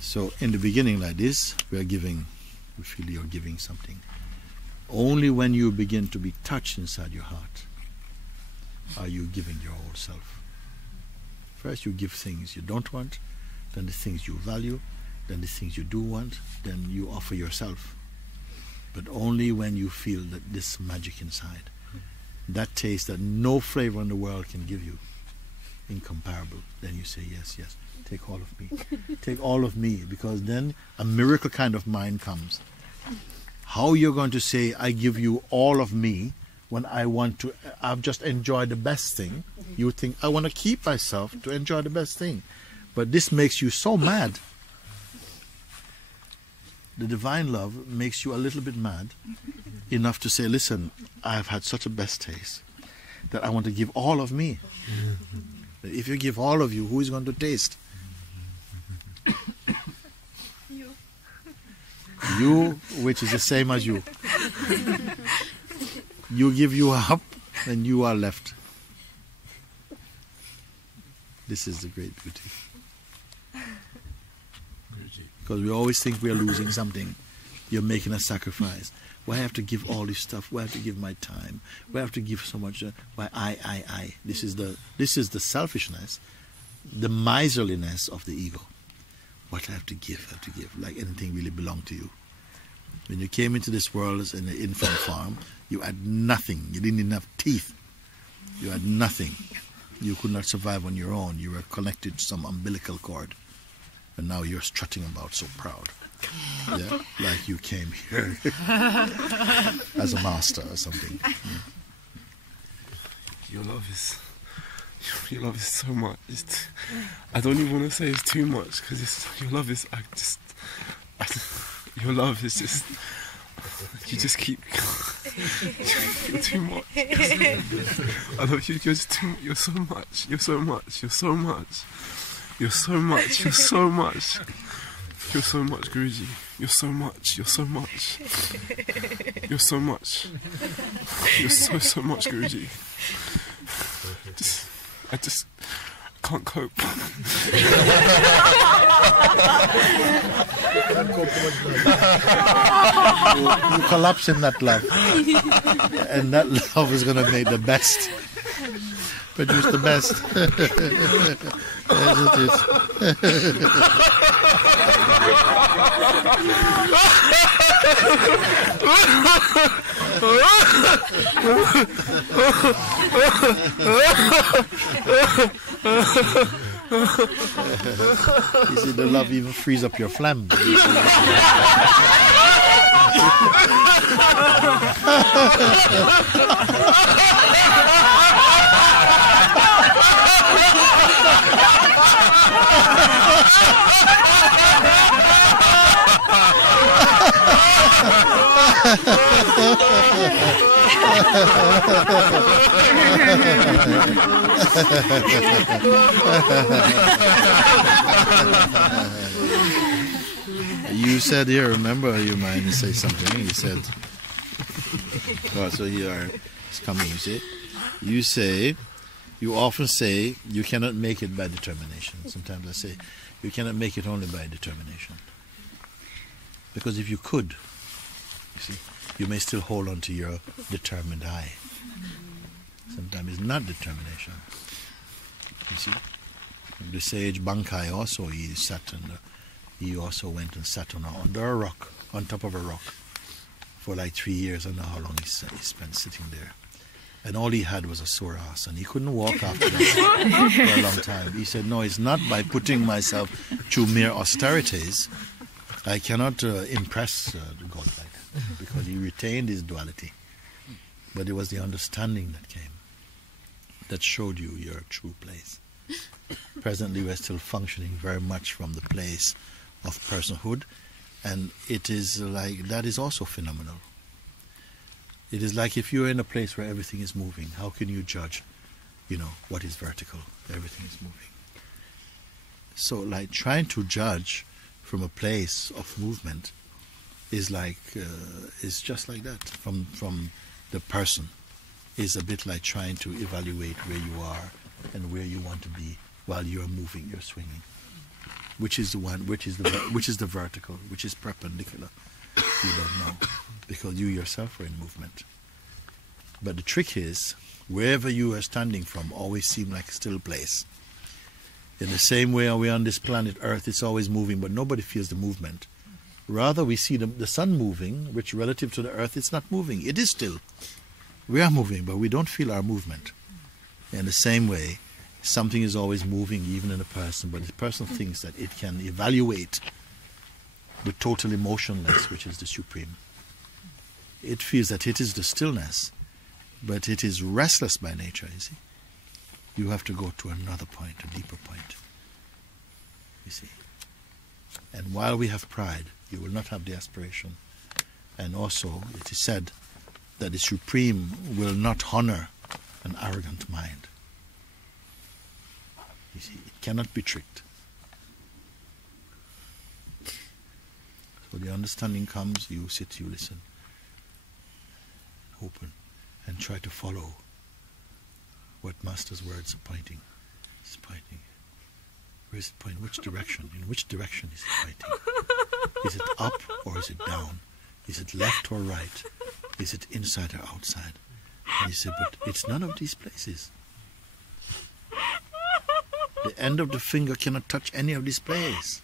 So in the beginning like this, we feel you're giving something. Only when you begin to be touched inside your heart are you giving your whole self. First you give things you don't want, then the things you value, then the things you do want, then you offer yourself. But only when you feel that this magic inside, that taste that no flavor in the world can give you, incomparable, then you say, yes, yes, take all of me. Take all of me, because then a miracle kind of mind comes. How you're going to say, I give you all of me, when I've just enjoyed the best thing. You think, I want to keep myself to enjoy the best thing. But this makes you so mad. The divine love makes you a little bit mad, enough to say, listen, I've had such a best taste, that I want to give all of me. If you give all of you, who is going to taste? You, which is the same as you. You give you up, and you are left. This is the great beauty. Because we always think we are losing something. You're making a sacrifice. Why I have to give all this stuff? Why I have to give my time? Why I have to give so much? Why I? This is the selfishness, the miserliness of the ego. What I have to give, like anything really belonged to you. When you came into this world as in an infant farm, you had nothing. You didn't even have teeth. You had nothing. You could not survive on your own. You were connected to some umbilical cord. And now you're strutting about so proud. Yeah? Like you came here as a master or something. Your love is so much. I don't even want to say it's too much, because your love is, your love is just, you just keep, you're too much. I love you, you're so much, you're so much, you're so much. You're so much, you're so much. You're so much, Guruji. You're so much, you're so much. You're so much. You're so much, Guruji. I just can't cope. You collapse in that love. And that love is going to make the best. Produce the best. Yes, it is. You see, the love even frees up your phlegm. You said here, remember, you mind to say something. You said, oh, so here it's coming, you say, you often say, you cannot make it by determination. Sometimes I say, you cannot make it only by determination. Because if you could, you see, you may still hold on to your determined I. Sometimes it's not determination. You see, the sage Bankai also, he also went and sat under a rock, on top of a rock, for like 3 years. I don't know how long he spent sitting there. And all he had was a sore ass, and he couldn't walk after that for a long time. He said, no, it's not by putting myself through mere austerities. I cannot impress God like that, because he retained his duality. But it was the understanding that came, that showed you your true place. Presently, we're still functioning very much from the place of personhood, and it is like, that is also phenomenal. It is like if you're in a place where everything is moving, how can you judge, what is vertical? Everything is moving. So, like, trying to judge from a place of movement is like, is just like that. From the person is a bit like trying to evaluate where you are and where you want to be while you're moving, you're swinging. Which is the one? Which is the vertical? Which is perpendicular? You don't know, because you yourself are in movement. But the trick is, wherever you are standing from always seems like a still place. In the same way we're on this planet Earth, it's always moving, but nobody feels the movement. Rather, we see the sun moving, which relative to the Earth, it's not moving. It is still. We are moving, but we don't feel our movement. In the same way, something is always moving, even in a person, but the person thinks that it can evaluate the totally motionless, which is the supreme. It feels that it is the stillness, but it is restless by nature, you see. You have to go to another point, a deeper point, you see. And while we have pride, you will not have the aspiration. And also, it is said that the supreme will not honor an arrogant mind. You see, it cannot be tricked. So the understanding comes, you sit, you listen, open, and try to follow what Master's words are pointing. It's pointing. Where is it pointing? Which direction? In which direction is it pointing? Is it up or is it down? Is it left or right? Is it inside or outside? And he said, but it's none of these places. The end of the finger cannot touch any of these places.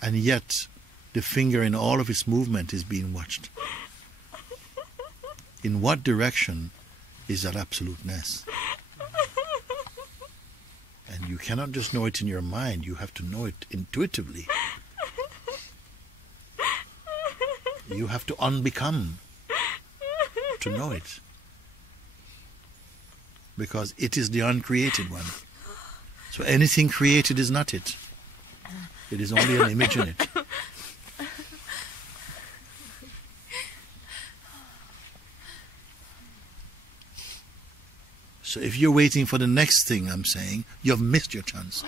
And yet, the finger in all of its movement is being watched. In what direction is that absoluteness? And you cannot just know it in your mind, you have to know it intuitively. You have to unbecome to know it. Because it is the uncreated one. So anything created is not it. It is only an image in it. So if you're waiting for the next thing, I'm saying, you've missed your chance.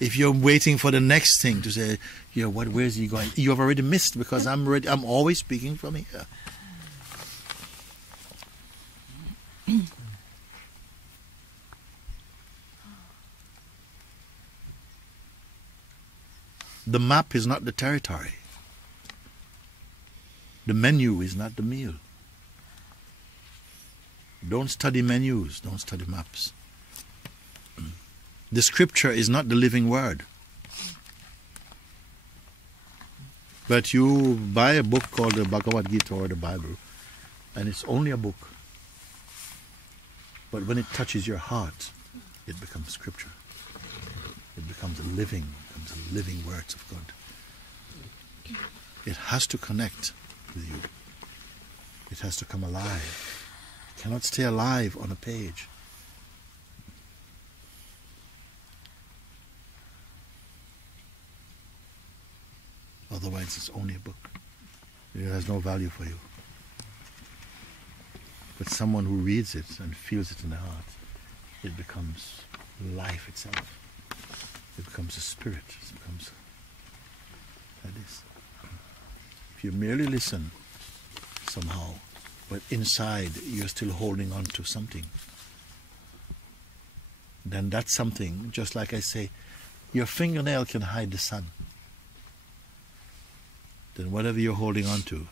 If you're waiting for the next thing to say, where is he going? You have already missed, because I'm always speaking from here. The map is not the territory. The menu is not the meal. Don't study menus, don't study maps. The scripture is not the living word. But you buy a book called the Bhagavad Gita or the Bible, and it's only a book. But when it touches your heart, it becomes scripture. It becomes living words of God. It has to connect with you. It has to come alive. It cannot stay alive on a page. Otherwise, it's only a book. It has no value for you. But someone who reads it and feels it in their heart, it becomes life itself. It becomes a spirit. It becomes like this. If you merely listen somehow, but inside you're still holding on to something, then that's something, just like I say, your fingernail can hide the sun. Then whatever you're holding on to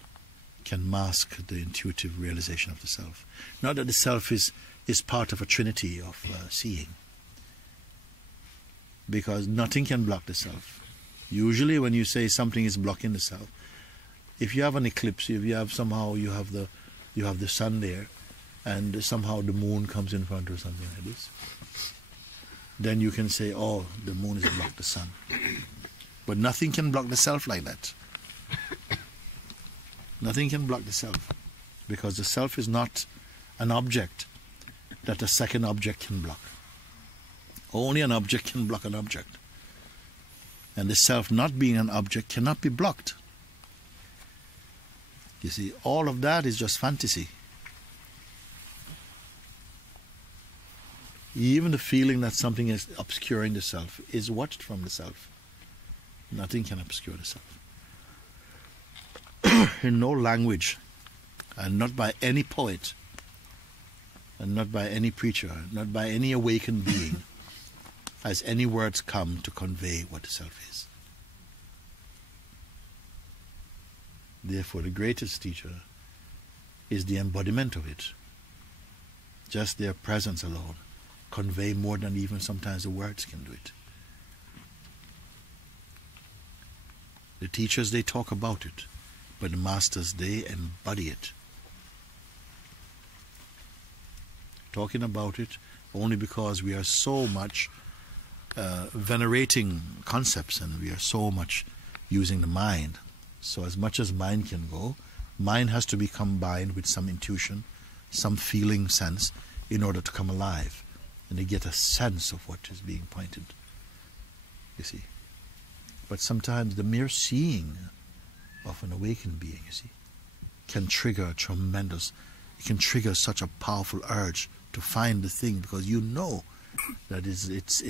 can mask the intuitive realization of the self. Not that the self is part of a trinity of seeing, because nothing can block the self. Usually when you say something is blocking the self, if you have an eclipse, if you have somehow you have the sun there, and somehow the moon comes in front or something like this, then you can say, oh, the moon has blocked the sun. But nothing can block the self like that. Nothing can block the self, because the self is not an object that a second object can block. Only an object can block an object. And the self not being an object cannot be blocked. You see, all of that is just fantasy. Even the feeling that something is obscuring the self is watched from the self. Nothing can obscure the self. In no language, and not by any poet, and not by any preacher, not by any awakened being, has any words come to convey what the self is. Therefore, the greatest teacher is the embodiment of it. Just their presence alone convey more than even sometimes the words can do it. The teachers, they talk about it, but the masters, they embody it. Talking about it only because we are so much venerating concepts, and we are so much using the mind. So as much as mind can go, mind has to be combined with some intuition, some feeling sense, in order to come alive, and to get a sense of what is being pointed. You see. But sometimes the mere seeing of an awakened being, you see, can trigger a tremendous, it can trigger such a powerful urge to find the thing, because you know that it's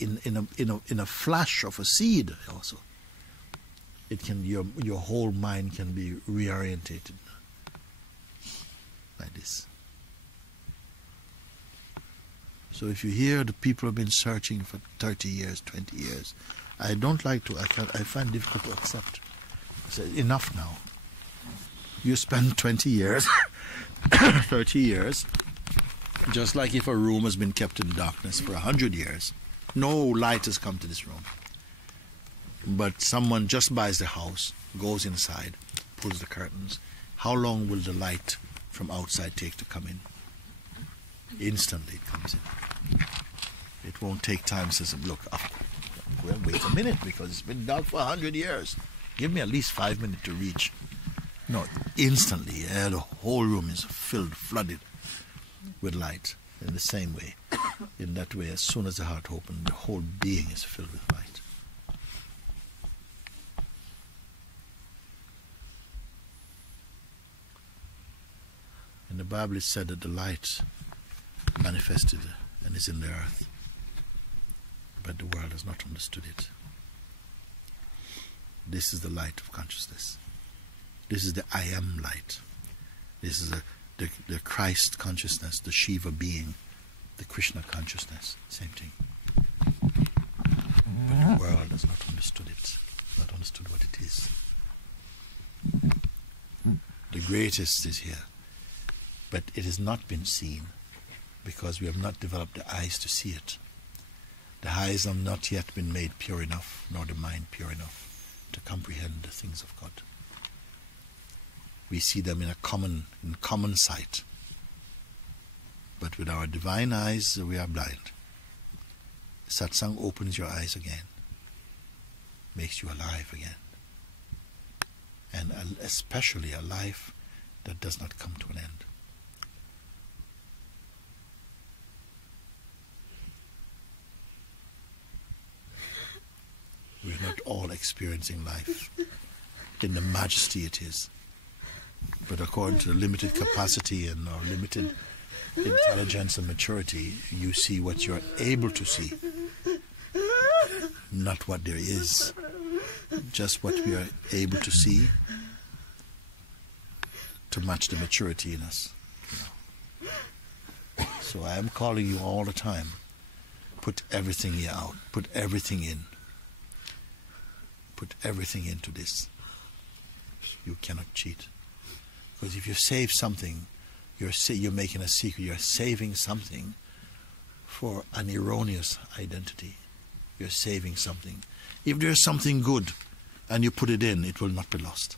in a flash of a seed also. It can, your whole mind can be reorientated like this. So if you hear the people have been searching for 30 years, 20 years, I don't like to, I find it difficult to accept. I say, enough now. You spend 20 years, 30 years, just like if a room has been kept in darkness for 100 years. No light has come to this room. But someone just buys the house, goes inside, pulls the curtains. How long will the light from outside take to come in? Instantly it comes in. It won't take time. Says, look, well, wait a minute, because it's been dark for 100 years. Give me at least 5 minutes to reach. No, instantly, the whole room is filled, flooded with light. In the same way, in that way, as soon as the heart opens, the whole being is filled with light. In the Bible, it said that the light manifested and is in the earth, but the world has not understood it. This is the light of consciousness. This is the I am light. This is the Christ consciousness, the Shiva being, the Krishna consciousness, same thing. But the world has not understood it, not understood what it is. The greatest is here, but it has not been seen because we have not developed the eyes to see it. The eyes have not yet been made pure enough, nor the mind pure enough to comprehend the things of God. We see them in common sight. But with our divine eyes, we are blind. Satsang opens your eyes again, makes you alive again. And especially a life that does not come to an end. We're not all experiencing life in the majesty it is. But according to the limited capacity and our limited intelligence and maturity, you see what you're able to see. Not what there is. Just what we are able to see to match the maturity in us. So I am calling you all the time. Put everything here out. Put everything in. Put everything into this. You cannot cheat. Because if you save something, you're making a secret. You're saving something for an erroneous identity. You're saving something. If there's something good and you put it in, it will not be lost.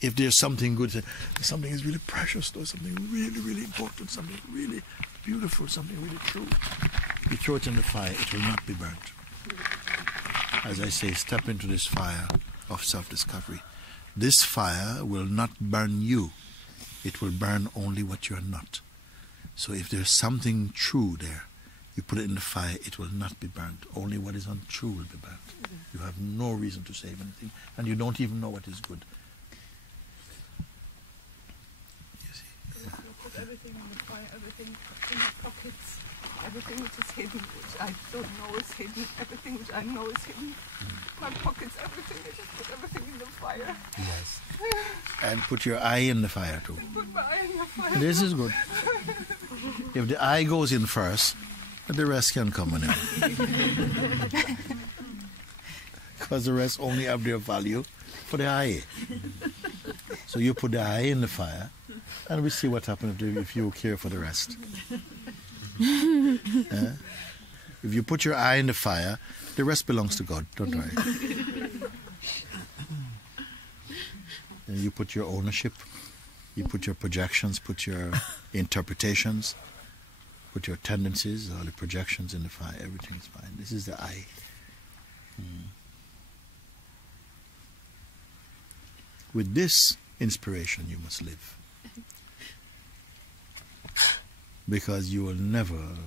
If there's something good, something is really precious, or something really, really important, something really beautiful, something really true, you throw it in the fire, it will not be burnt. As I say, step into this fire of self-discovery. This fire will not burn you. It will burn only what you are not. So if there's something true there, you put it in the fire, it will not be burnt. Only what is untrue will be burnt. You have no reason to save anything, and you don't even know what is good. You see? You put everything in the fire, everything in my pockets, everything which is hidden, which I don't know is hidden, everything which I know is hidden. My pockets, everything, I just put everything in the fire. Yes. And put your eye in the fire too. Put my eye in the fire. This is good. If the eye goes in first, the rest can come on in. Because the rest only have their value for the eye. So you put the eye in the fire, and we see what happens if you care for the rest. If you put your eye in the fire, the rest belongs to God, don't worry. And you put your ownership, you put your projections, put your interpretations, put your tendencies, all the projections in the fire, everything is fine. This is the eye. With this inspiration you must live. Because you will never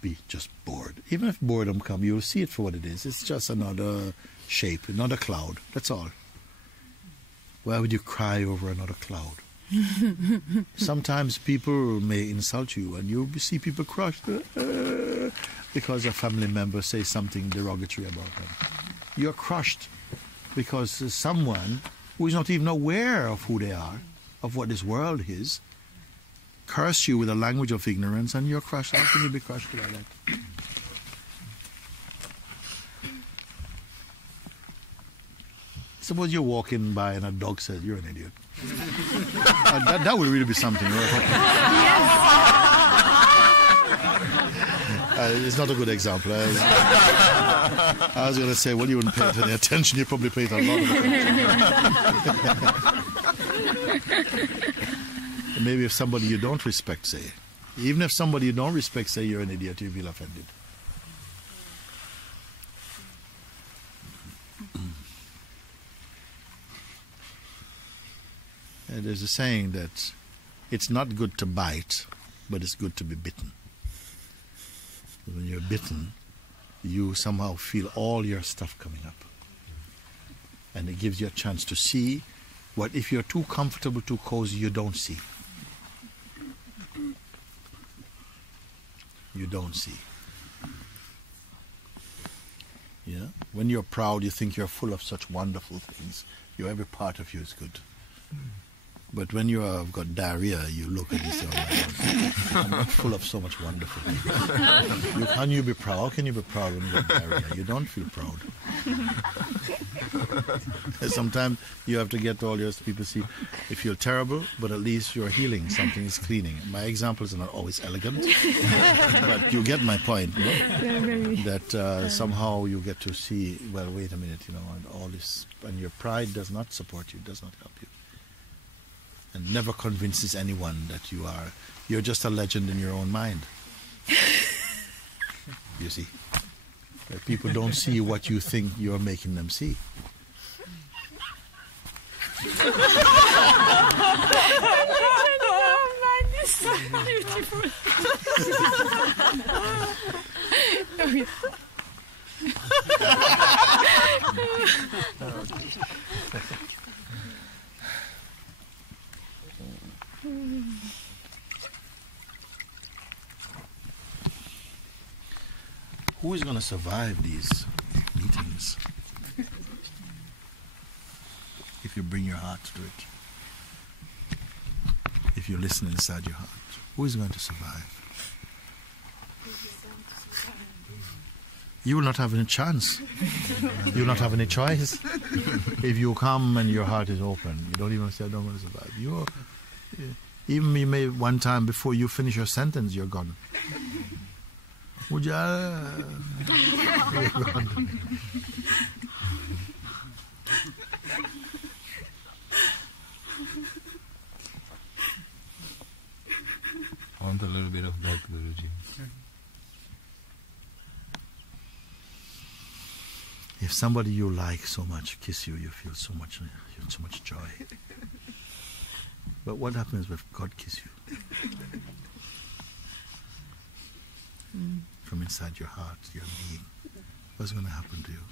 be just bored. Even if boredom comes, you'll see it for what it is. It's just another shape, another cloud. That's all. Why would you cry over another cloud? Sometimes people may insult you and you'll see people crushed because a family member says something derogatory about them. You're crushed because someone who is not even aware of who they are, of what this world is, curse you with a language of ignorance, and you're crushed. How can you be crushed like that? Suppose you're walking by and a dog says, "You're an idiot." That would really be something, right? It's not a good example. I was going to say, well, you wouldn't pay any attention. You probably paid a lot of attention. Maybe if somebody you don't respect say, even if somebody you don't respect say you're an idiot, you feel offended. There's a saying that it's not good to bite, but it's good to be bitten. When you're bitten, you somehow feel all your stuff coming up. And it gives you a chance to see what if you're too comfortable, too cozy, you don't see. You don't see. Yeah? When you're proud, you think you're full of such wonderful things. Every part of you is good. But when you have got diarrhea, you look at this, oh my God, I'm full of so much wonderful things. Can you be proud? How can you be proud when you have diarrhea? You don't feel proud. Sometimes you have to get all your people see, you feel terrible, but at least you're healing. Something is cleaning. My examples are not always elegant, but you get my point. No? That somehow you get to see, well, wait a minute, and all this, and your pride does not support you, does not help you. And never convinces anyone that you're just a legend in your own mind. You see, that people don't see what you think you're making them see. Who is going to survive these meetings if you bring your heart to it? If you listen inside your heart, who is going to survive? You will not have any chance. You will not have any choice. If you come and your heart is open, you don't even say, I don't want to survive. Even you may one time before you finish your sentence, you're gone. Would you? You're gone. I want a little bit of black, Guruji. If somebody you like so much kiss you, you feel so much joy. But what happens if God kisses you? From inside your heart, your being. What's going to happen to you?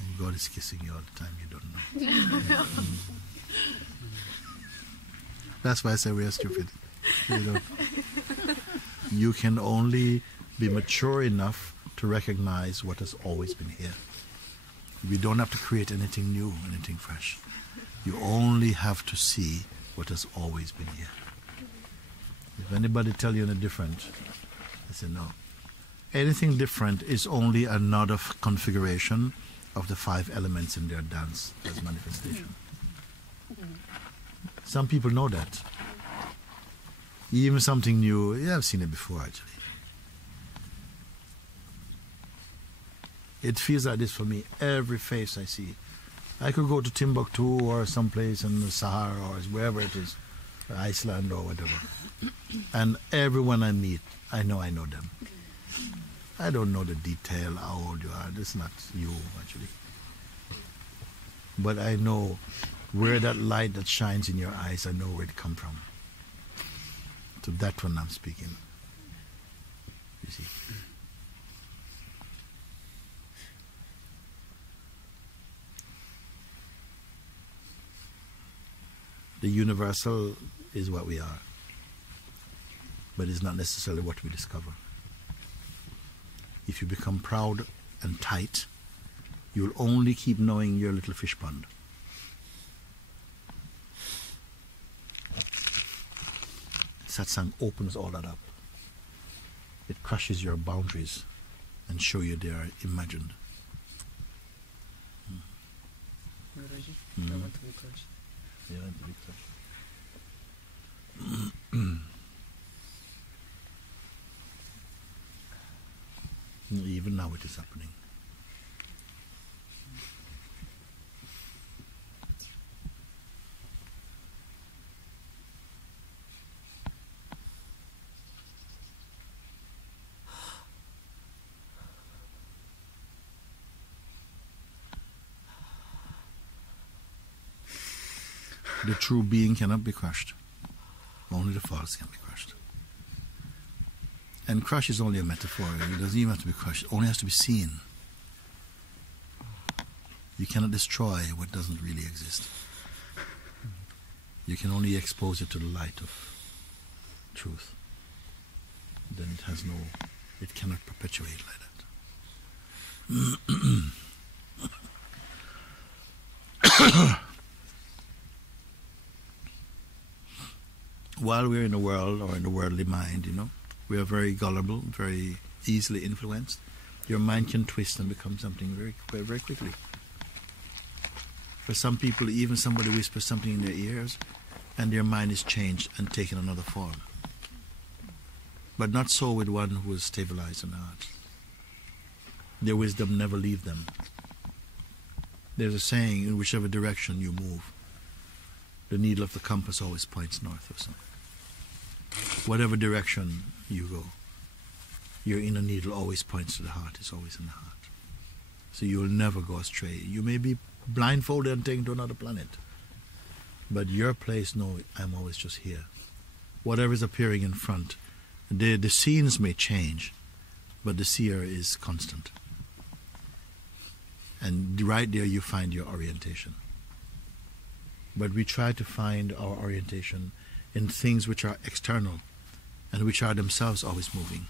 And God is kissing you all the time, you don't know. That's why I say we are stupid. You can only be mature enough to recognize what has always been here. You don't have to create anything new, anything fresh. You only have to see what has always been here. If anybody tell you anything different, I say no. Anything different is only another configuration of the 5 elements in their dance as manifestation. Some people know that. Even something new, yeah, I've seen it before actually. It feels like this for me, every face I see. I could go to Timbuktu or someplace in the Sahara or wherever it is, Iceland or whatever. And everyone I meet, I know them. I don't know the detail, how old you are. This is not you, actually. But I know where that light that shines in your eyes, I know where it comes from. To that one I'm speaking. You see. The universal is what we are, but it's not necessarily what we discover. If you become proud and tight, you'll only keep knowing your little fish pond. Satsang opens all that up. It crushes your boundaries and show you they are imagined. I want to be crushed. You want to be crushed. Even now it is happening. The true being cannot be crushed. Only the false can be crushed. And crush is only a metaphor. It doesn't even have to be crushed. It only has to be seen. You cannot destroy what doesn't really exist. You can only expose it to the light of truth. Then it cannot perpetuate like that. while we're in the world or in the worldly mind, we are very gullible, very easily influenced. Your mind can twist and become something very, very, very quickly. For some people, even somebody whispers something in their ears, and their mind is changed and taken another form. But not so with one who is stabilized in the heart. Their wisdom never leaves them. There's a saying, in whichever direction you move, the needle of the compass always points north or something. Whatever direction you go, your inner needle always points to the heart. It's always in the heart. So you'll never go astray. You may be blindfolded and taken to another planet, but your place, no, I'm always just here. Whatever is appearing in front, the scenes may change, but the seer is constant. And right there you find your orientation. But we try to find our orientation in things which are external and which are themselves always moving.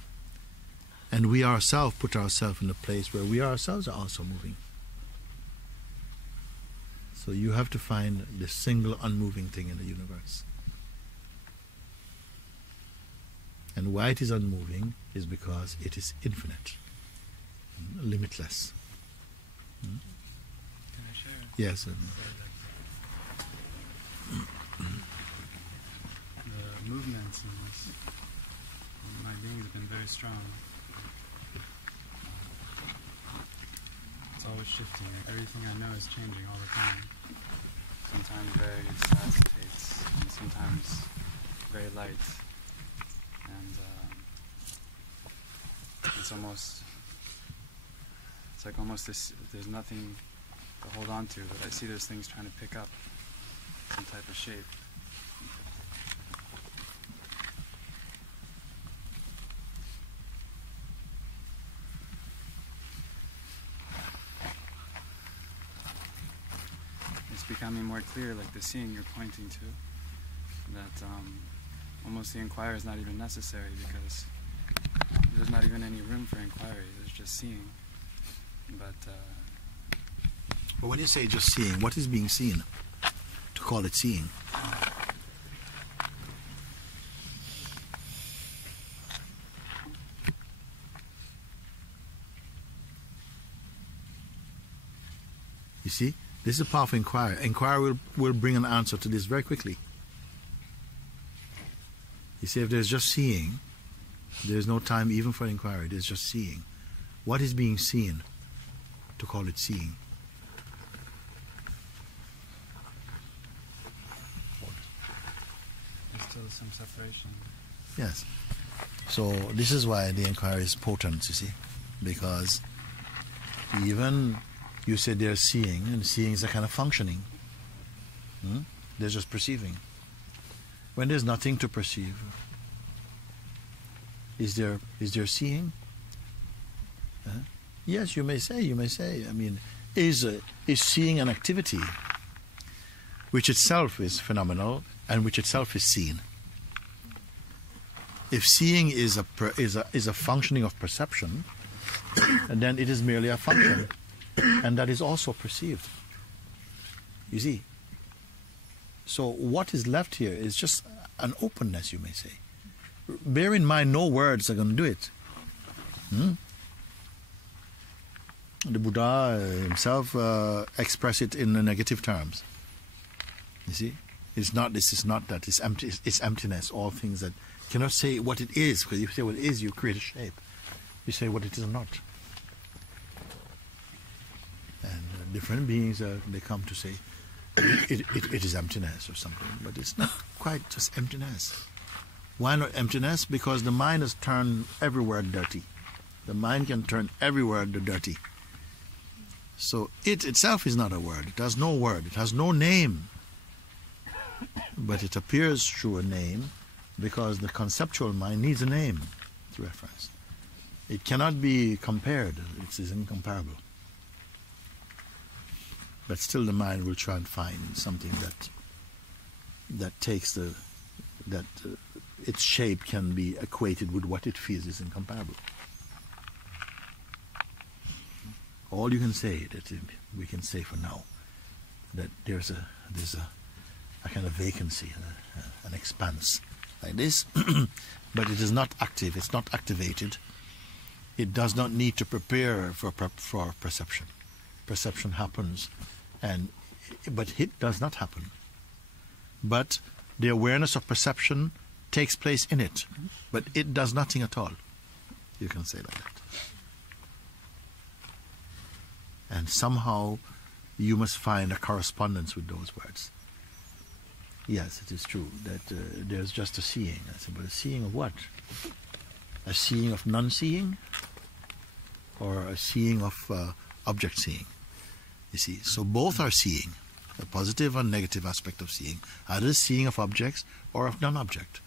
And we ourselves put ourselves in a place where we ourselves are also moving. So you have to find the single unmoving thing in the universe. And why it is unmoving is because it is infinite, limitless. Can I share? Yes. The movements in my being have been very strong. It's always shifting. Everything I know is changing all the time. Sometimes very fast pace, and sometimes very light. And it's like almost this, there's nothing to hold on to, but I see those things trying to pick up some type of shape. It's becoming more clear, like the seeing you're pointing to, that almost the inquiry is not even necessary, because there's not even any room for inquiry, there's just seeing. But when you say just seeing, what is being seen to call it seeing? You see, this is a powerful inquiry. Inquiry will bring an answer to this very quickly. You see, if there's just seeing, there's no time even for inquiry, there's just seeing. What is being seen to call it seeing? There's still some separation. Yes. So this is why the inquiry is potent, you see, because even you said they're seeing, and seeing is a kind of functioning. They're just perceiving. When there's nothing to perceive, is there seeing? Yes, you may say. I mean, is seeing an activity which itself is phenomenal and which itself is seen. If seeing is a functioning of perception, and then it is merely a function, and that is also perceived. You see. So what is left here is just an openness, you may say. Bear in mind, no words are going to do it. The Buddha himself expressed it in negative terms. You see, it's not. This is not that. It's empty. It's emptiness. All things that cannot say what it is. Because if you say what it is, you create a shape. You say what it is not. And different beings they come to say it is emptiness or something, but it's not quite just emptiness. Why not emptiness? Because the mind has turned everywhere dirty. The mind can turn everywhere the dirty. So it itself is not a word. It has no word. It has no name. But it appears through a name because the conceptual mind needs a name to reference. It cannot be compared. It is incomparable. But still the mind will try and find something that takes its shape can be equated with what it feels is incomparable. All you can say that we can say for now that there's a kind of vacancy, an expanse like this, but it is not active, it's not activated. It does not need to prepare for perception. Perception happens, but it does not happen. But the awareness of perception takes place in it, but it does nothing at all. You can say like that. And somehow you must find a correspondence with those words. Yes, it is true that there's just a seeing. I said, but a seeing of what? A seeing of non-seeing? Or a seeing of object seeing? You see, so both are seeing. A positive and negative aspect of seeing. Either seeing of objects or of non-object.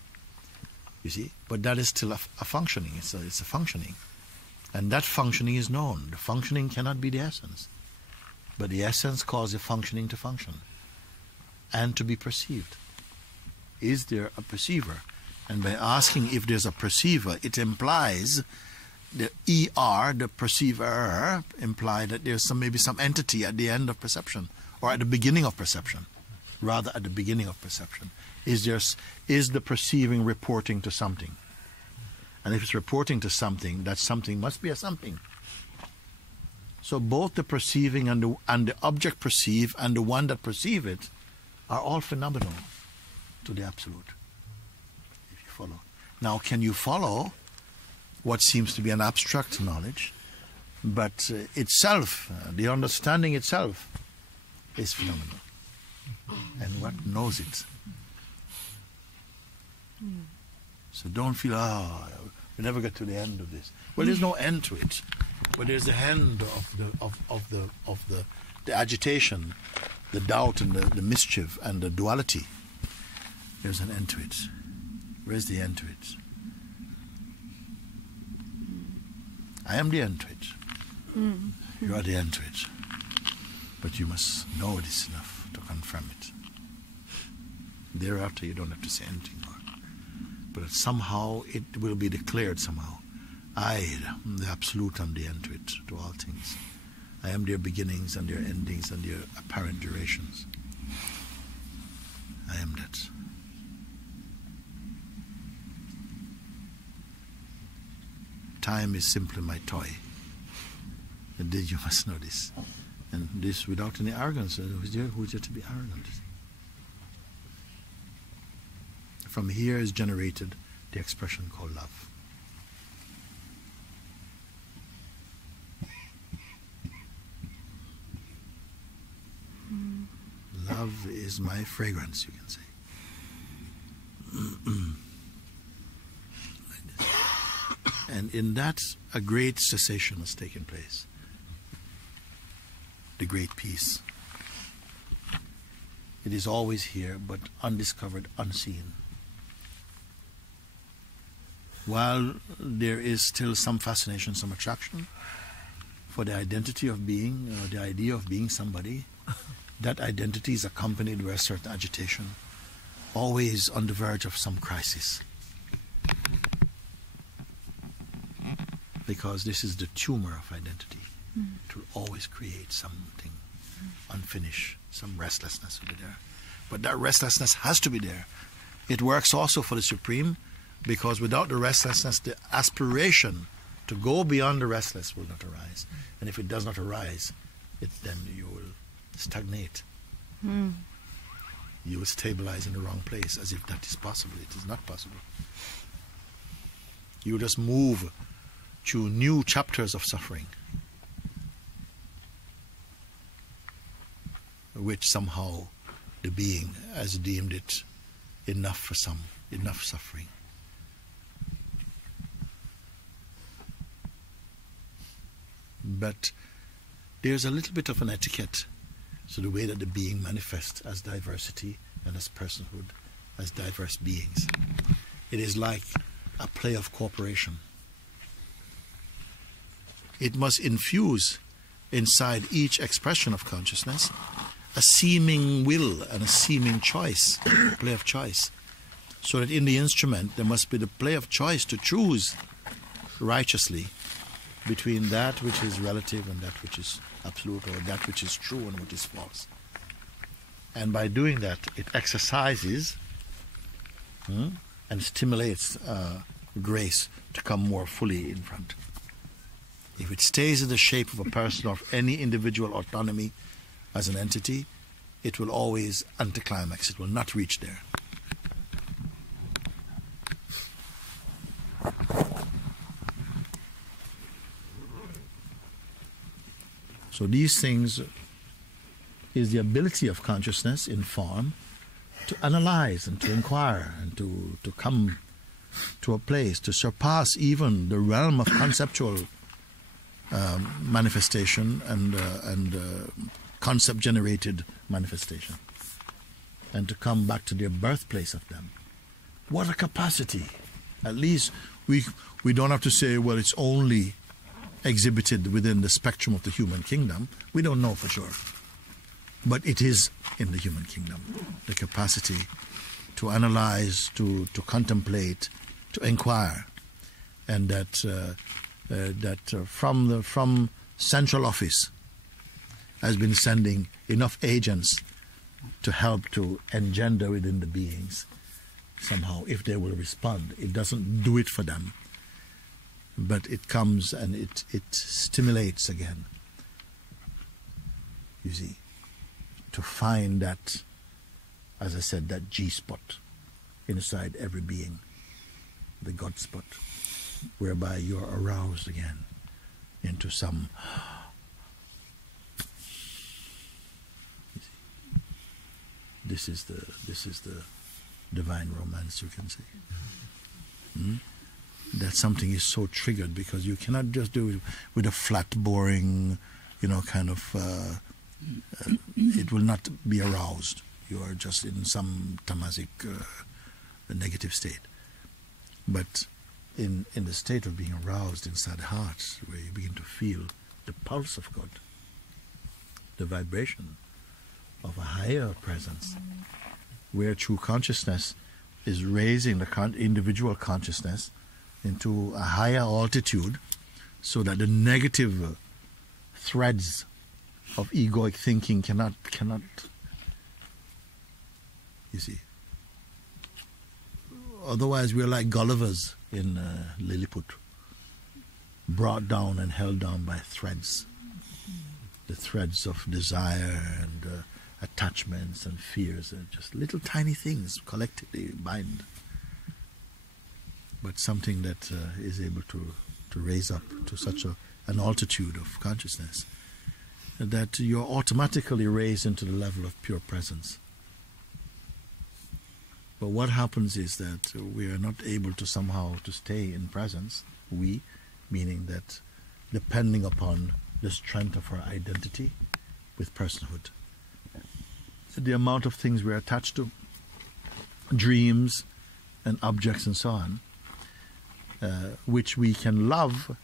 You see, but that is still a functioning. It's a functioning. And that functioning is known. The functioning cannot be the essence. But the essence causes the functioning to function and to be perceived. Is there a perceiver? And by asking if there's a perceiver, it implies the ER, the perceiver, imply that there's maybe some entity at the end of perception or at the beginning of perception. Rather at the beginning of perception. Is the perceiving reporting to something? And if it's reporting to something, that something must be a something. So both the perceiving and the object perceived and the one that perceive it are all phenomenal to the Absolute. If you follow. Now, can you follow what seems to be an abstract knowledge, but itself, the understanding itself, is phenomenal. And what knows it? So don't feel, we never get to the end of this. Well, there's no end to it, but there's the end of the agitation, the doubt, and the mischief, and the duality. There's an end to it. Where's the end to it? I am the end to it. You are the end to it. But you must know this enough to confirm it. Thereafter, you don't have to say anything more. But somehow it will be declared somehow. I am the Absolute, am the end to it, to all things. I am their beginnings and their endings and their apparent durations. I am that. Time is simply my toy. And then you must know this. And this without any arrogance. Who's there to be arrogant? From here is generated the expression called love. Love is my fragrance, you can say. Like this. And in that, a great cessation has taken place. The great peace. It is always here, but undiscovered, unseen. While there is still some fascination, some attraction for the identity of being, or the idea of being somebody, that identity is accompanied by a certain agitation, always on the verge of some crisis. Because this is the tumor of identity. It will always create something unfinished, some restlessness will be there. But that restlessness has to be there. It works also for the Supreme, because without the restlessness, the aspiration to go beyond the restless will not arise. And if it does not arise, then you will stagnate. You will stabilize in the wrong place, as if that is possible. It is not possible. You will just move to new chapters of suffering, which somehow the being has deemed it enough for some, enough suffering. But there's a little bit of an etiquette to the way that the being manifests as diversity and as personhood, as diverse beings. It is like a play of cooperation. It must infuse inside each expression of consciousness a seeming will and a seeming choice, play of choice. So that in the instrument there must be the play of choice to choose righteously between that which is relative and that which is absolute, or that which is true and what is false. And by doing that, it exercises and stimulates grace to come more fully in front. If it stays in the shape of a person or any individual autonomy as an entity, it will always anticlimax. It will not reach there. So these things is the ability of consciousness in form to analyze and to inquire and to come to a place to surpass even the realm of conceptual manifestation and concept-generated manifestation, and to come back to the birthplace of them. What a capacity! At least we don't have to say, well, it's only exhibited within the spectrum of the human kingdom. We don't know for sure. But it is in the human kingdom. The capacity to analyze, to contemplate, to inquire. And that from central office has been sending enough agents to help to engender within the beings somehow, if they will respond. It doesn't do it for them, but it comes and it stimulates again, you see, to find that, as I said, that G-spot inside every being, the God spot, whereby you're aroused again into some, this is the divine romance, you can say. That something is so triggered, because you cannot just do it with a flat, boring, kind of, it will not be aroused. You are just in some tamasic negative state. But in the state of being aroused inside the heart, where you begin to feel the pulse of God, the vibration of a higher presence, where true consciousness is raising the individual consciousness into a higher altitude, so that the negative threads of egoic thinking cannot, you see. Otherwise, we're like Gullivers in Lilliput, brought down and held down by threads. The threads of desire and attachments and fears are just little tiny things collectively bind. But something that is able to raise up to such an altitude of consciousness that you're automatically raised into the level of pure presence. But what happens is that we are not able to somehow to stay in presence, we, meaning that depending upon the strength of our identity with personhood. The amount of things we're attached to, dreams and objects and so on, which we can love,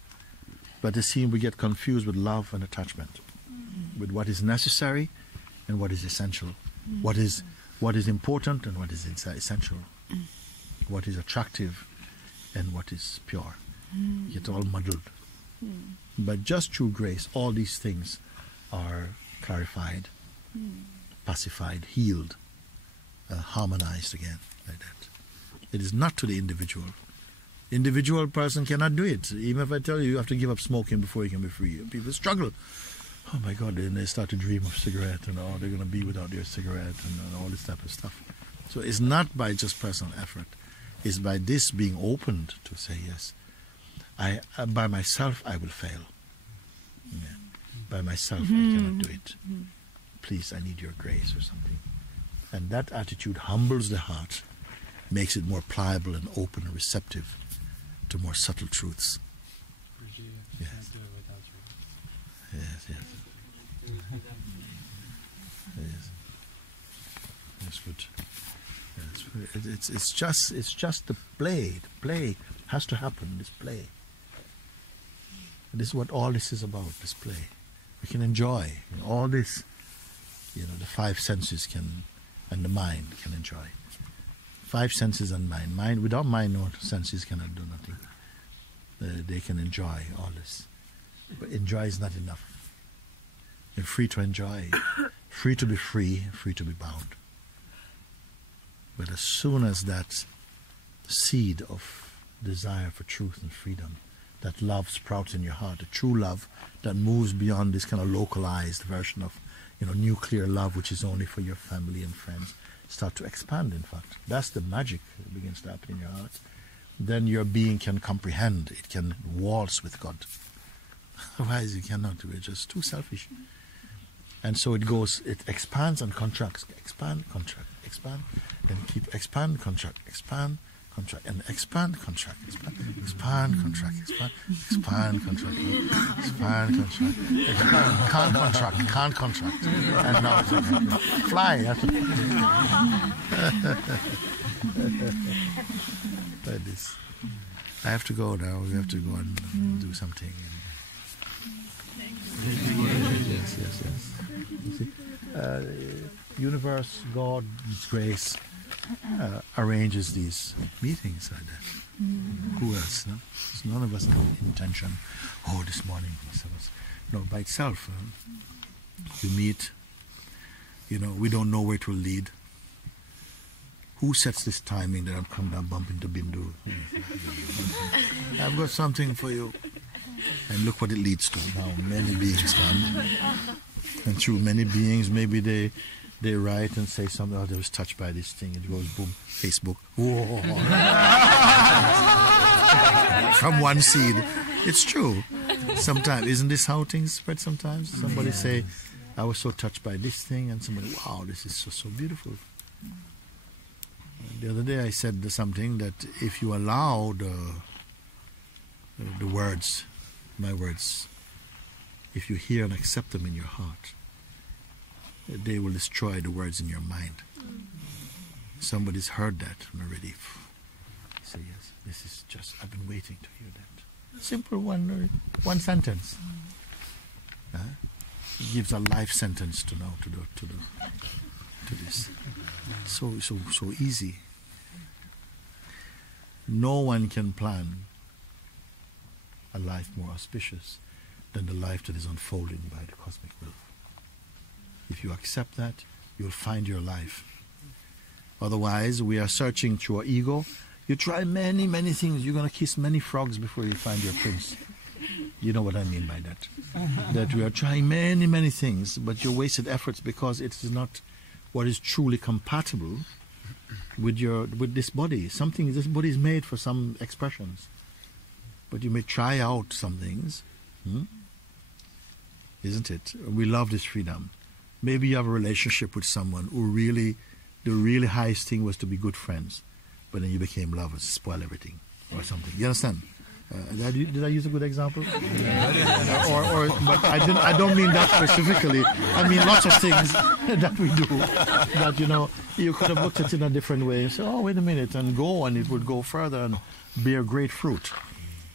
but it seems we get confused with love and attachment, with what is necessary and what is essential, what is important and what is essential, what is attractive and what is pure. It's all muddled. But just through grace, all these things are clarified, pacified, healed, harmonized again, like that. It is not to the individual. Individual person cannot do it. Even if I tell you have to give up smoking before you can be free, people struggle. Oh my God, then they start to dream of cigarette and they're going to be without their cigarette and all this type of stuff. So it's not by just personal effort. It's by this being opened to say, yes, I by myself I will fail. Yeah. By myself I cannot do it. Please, I need your grace or something. And that attitude humbles the heart, makes it more pliable and open and receptive to more subtle truths. Yes. Yes, yes. Yes. That's good. Yes. It's just the play. The play has to happen. This play. This is what all this is about. This play. We can enjoy all this. The five senses can, and the mind can enjoy. Five senses and mind. Mind without mind, no senses cannot do nothing. They can enjoy all this, but enjoy is not enough. You're free to enjoy, free to be free, free to be bound. But as soon as that seed of desire for truth and freedom, that love sprouts in your heart, a true love that moves beyond this kind of localized version of, nuclear love, which is only for your family and friends, start to expand, in fact. That's the magic that begins to happen in your heart. Then your being can comprehend, it can waltz with God. Otherwise you cannot, we're just too selfish. And so it expands and contracts, expand, contract, expand, then keep expand, contract, and expand, contract, expand, contract, expand, contract, can't contract, and now fly. Like this. I have to go now. We have to go and do something. Yes. You see, universe, God's grace arranges these meetings like that. Who else? No? None of us have intention. This morning, no, by itself. We meet. We don't know where it will lead. Who sets this timing that I'm coming down, bump into Bindu? I've got something for you. And look what it leads to now. Many beings come. And through many beings, maybe they write and say something. They was touched by this thing. It goes boom, Facebook. Whoa. From one seed. It's true. Sometimes, isn't this how things spread sometimes? Somebody say, I was so touched by this thing. And somebody, wow, this is so beautiful. The other day I said something that if you allow the words, my words, if you hear and accept them in your heart, they will destroy the words in your mind. Somebody's heard that already. Say, yes, this is just, I've been waiting to hear that. Simple one sentence. It gives a life sentence to this. So easy. No one can plan a life more auspicious than the life that is unfolding by the cosmic will. If you accept that, you'll find your life. Otherwise, we are searching through our ego. You try many, many things. You're going to kiss many frogs before you find your prince. You know what I mean by that. That we are trying many, many things, but your wasted efforts because it is not what is truly compatible with this body. This body is made for some expressions. But you may try out some things. Isn't it? We love this freedom. Maybe you have a relationship with someone who the really highest thing was to be good friends. But then you became lovers, spoil everything or something. You understand? Did I use a good example? But I don't mean that specifically. I mean lots of things that we do. That you could have looked at it in a different way and said, "Oh, wait a minute," and go, and it would go further and bear great fruit.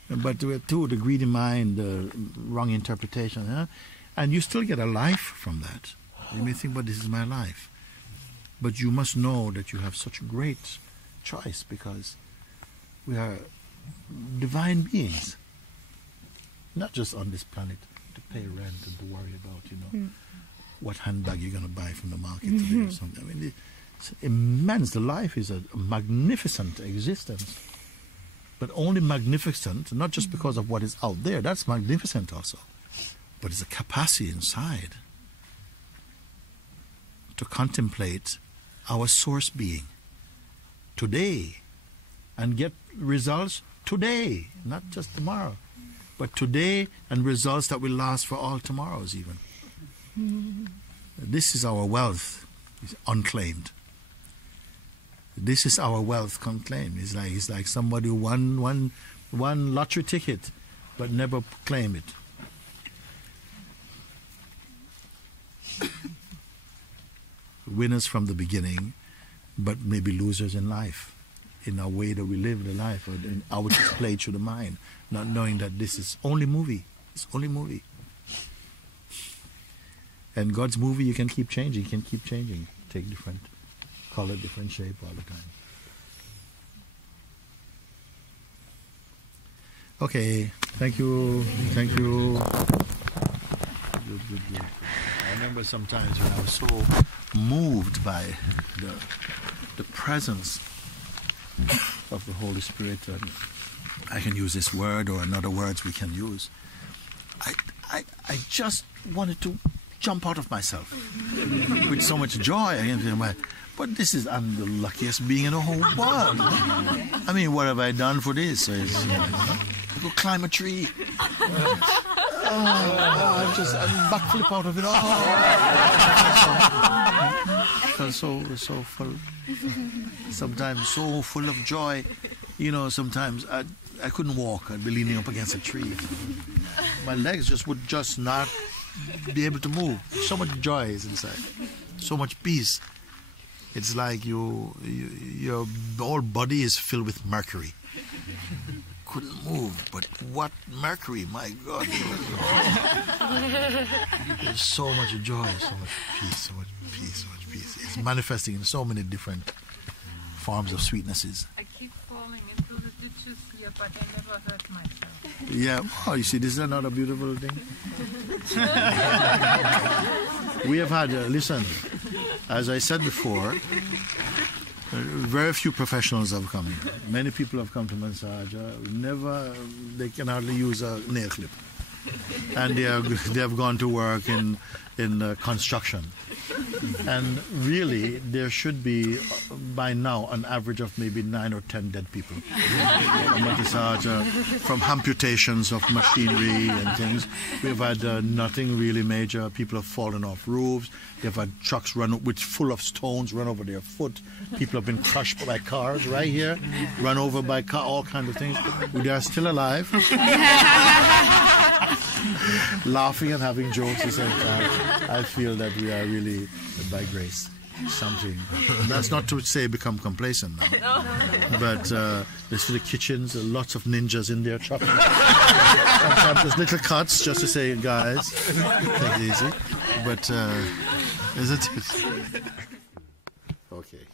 But too, the greedy mind, the wrong interpretation, and you still get a life from that. You may think, "But this is my life," but you must know that you have such a great choice because we are divine beings, not just on this planet to pay rent and to worry about what handbag you're going to buy from the market today or something. I mean, it's immense. The life is a magnificent existence, but only magnificent not just because of what is out there. That's magnificent also, but it's a capacity inside to contemplate our source being today and get results today, not just tomorrow, but today, and results that will last for all tomorrows even. This is our wealth, it's unclaimed. This is our wealth unclaimed. It's like somebody who won one lottery ticket but never claimed it. Winners from the beginning, but maybe losers in life, in our way that we live the life, or in how it's played through the mind, not knowing that this is only movie. It's only movie. And God's movie, you can keep changing. You can keep changing. Take different color, different shape all the time. Okay, thank you. Good. I remember sometimes when I was so moved by the presence of the Holy Spirit. And I can use this word or another words we can use. I just wanted to jump out of myself with so much joy. But this is, I'm the luckiest being in the whole world. I mean, what have I done for this? I go climb a tree. I'm backflip out of it. So full. Sometimes so full of joy. You know, sometimes I couldn't walk. I'd be leaning up against a tree. My legs would not be able to move. So much joy is inside. So much peace. It's like your whole body is filled with mercury. Couldn't move, but what mercury? My God! There's so much joy, so much peace, so much peace, so much peace. It's manifesting in so many different forms of sweetnesses. I keep falling into the ditches here, but I never hurt myself. Yeah. Oh, you see, this is another beautiful thing. We have had, listen, as I said before, very few professionals have come here. Many people have come to Monte Sahaja. They can hardly use a nail clip. And they have gone to work in construction. And really, there should be, by now, an average of maybe 9 or 10 dead people. Monte Sahaja, from amputations of machinery and things. We've had nothing really major. People have fallen off roofs. They've had trucks full of stones run over their foot. People have been crushed by cars right here, run over by all kinds of things. They are still alive. Laughing and having jokes at the same time. I feel that we are really, by grace, something. That's not to say become complacent now. But there's the kitchens, lots of ninjas in there chopping. Sometimes there's little cuts just to say, guys, take it easy. But isn't it? Okay.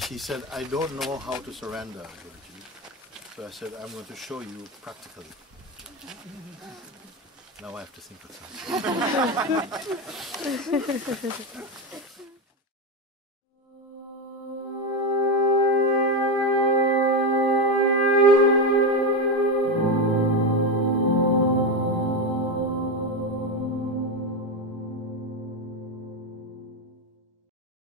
She said, I don't know how to surrender, Guruji. So I said, I'm going to show you practically. Now I have to think of something.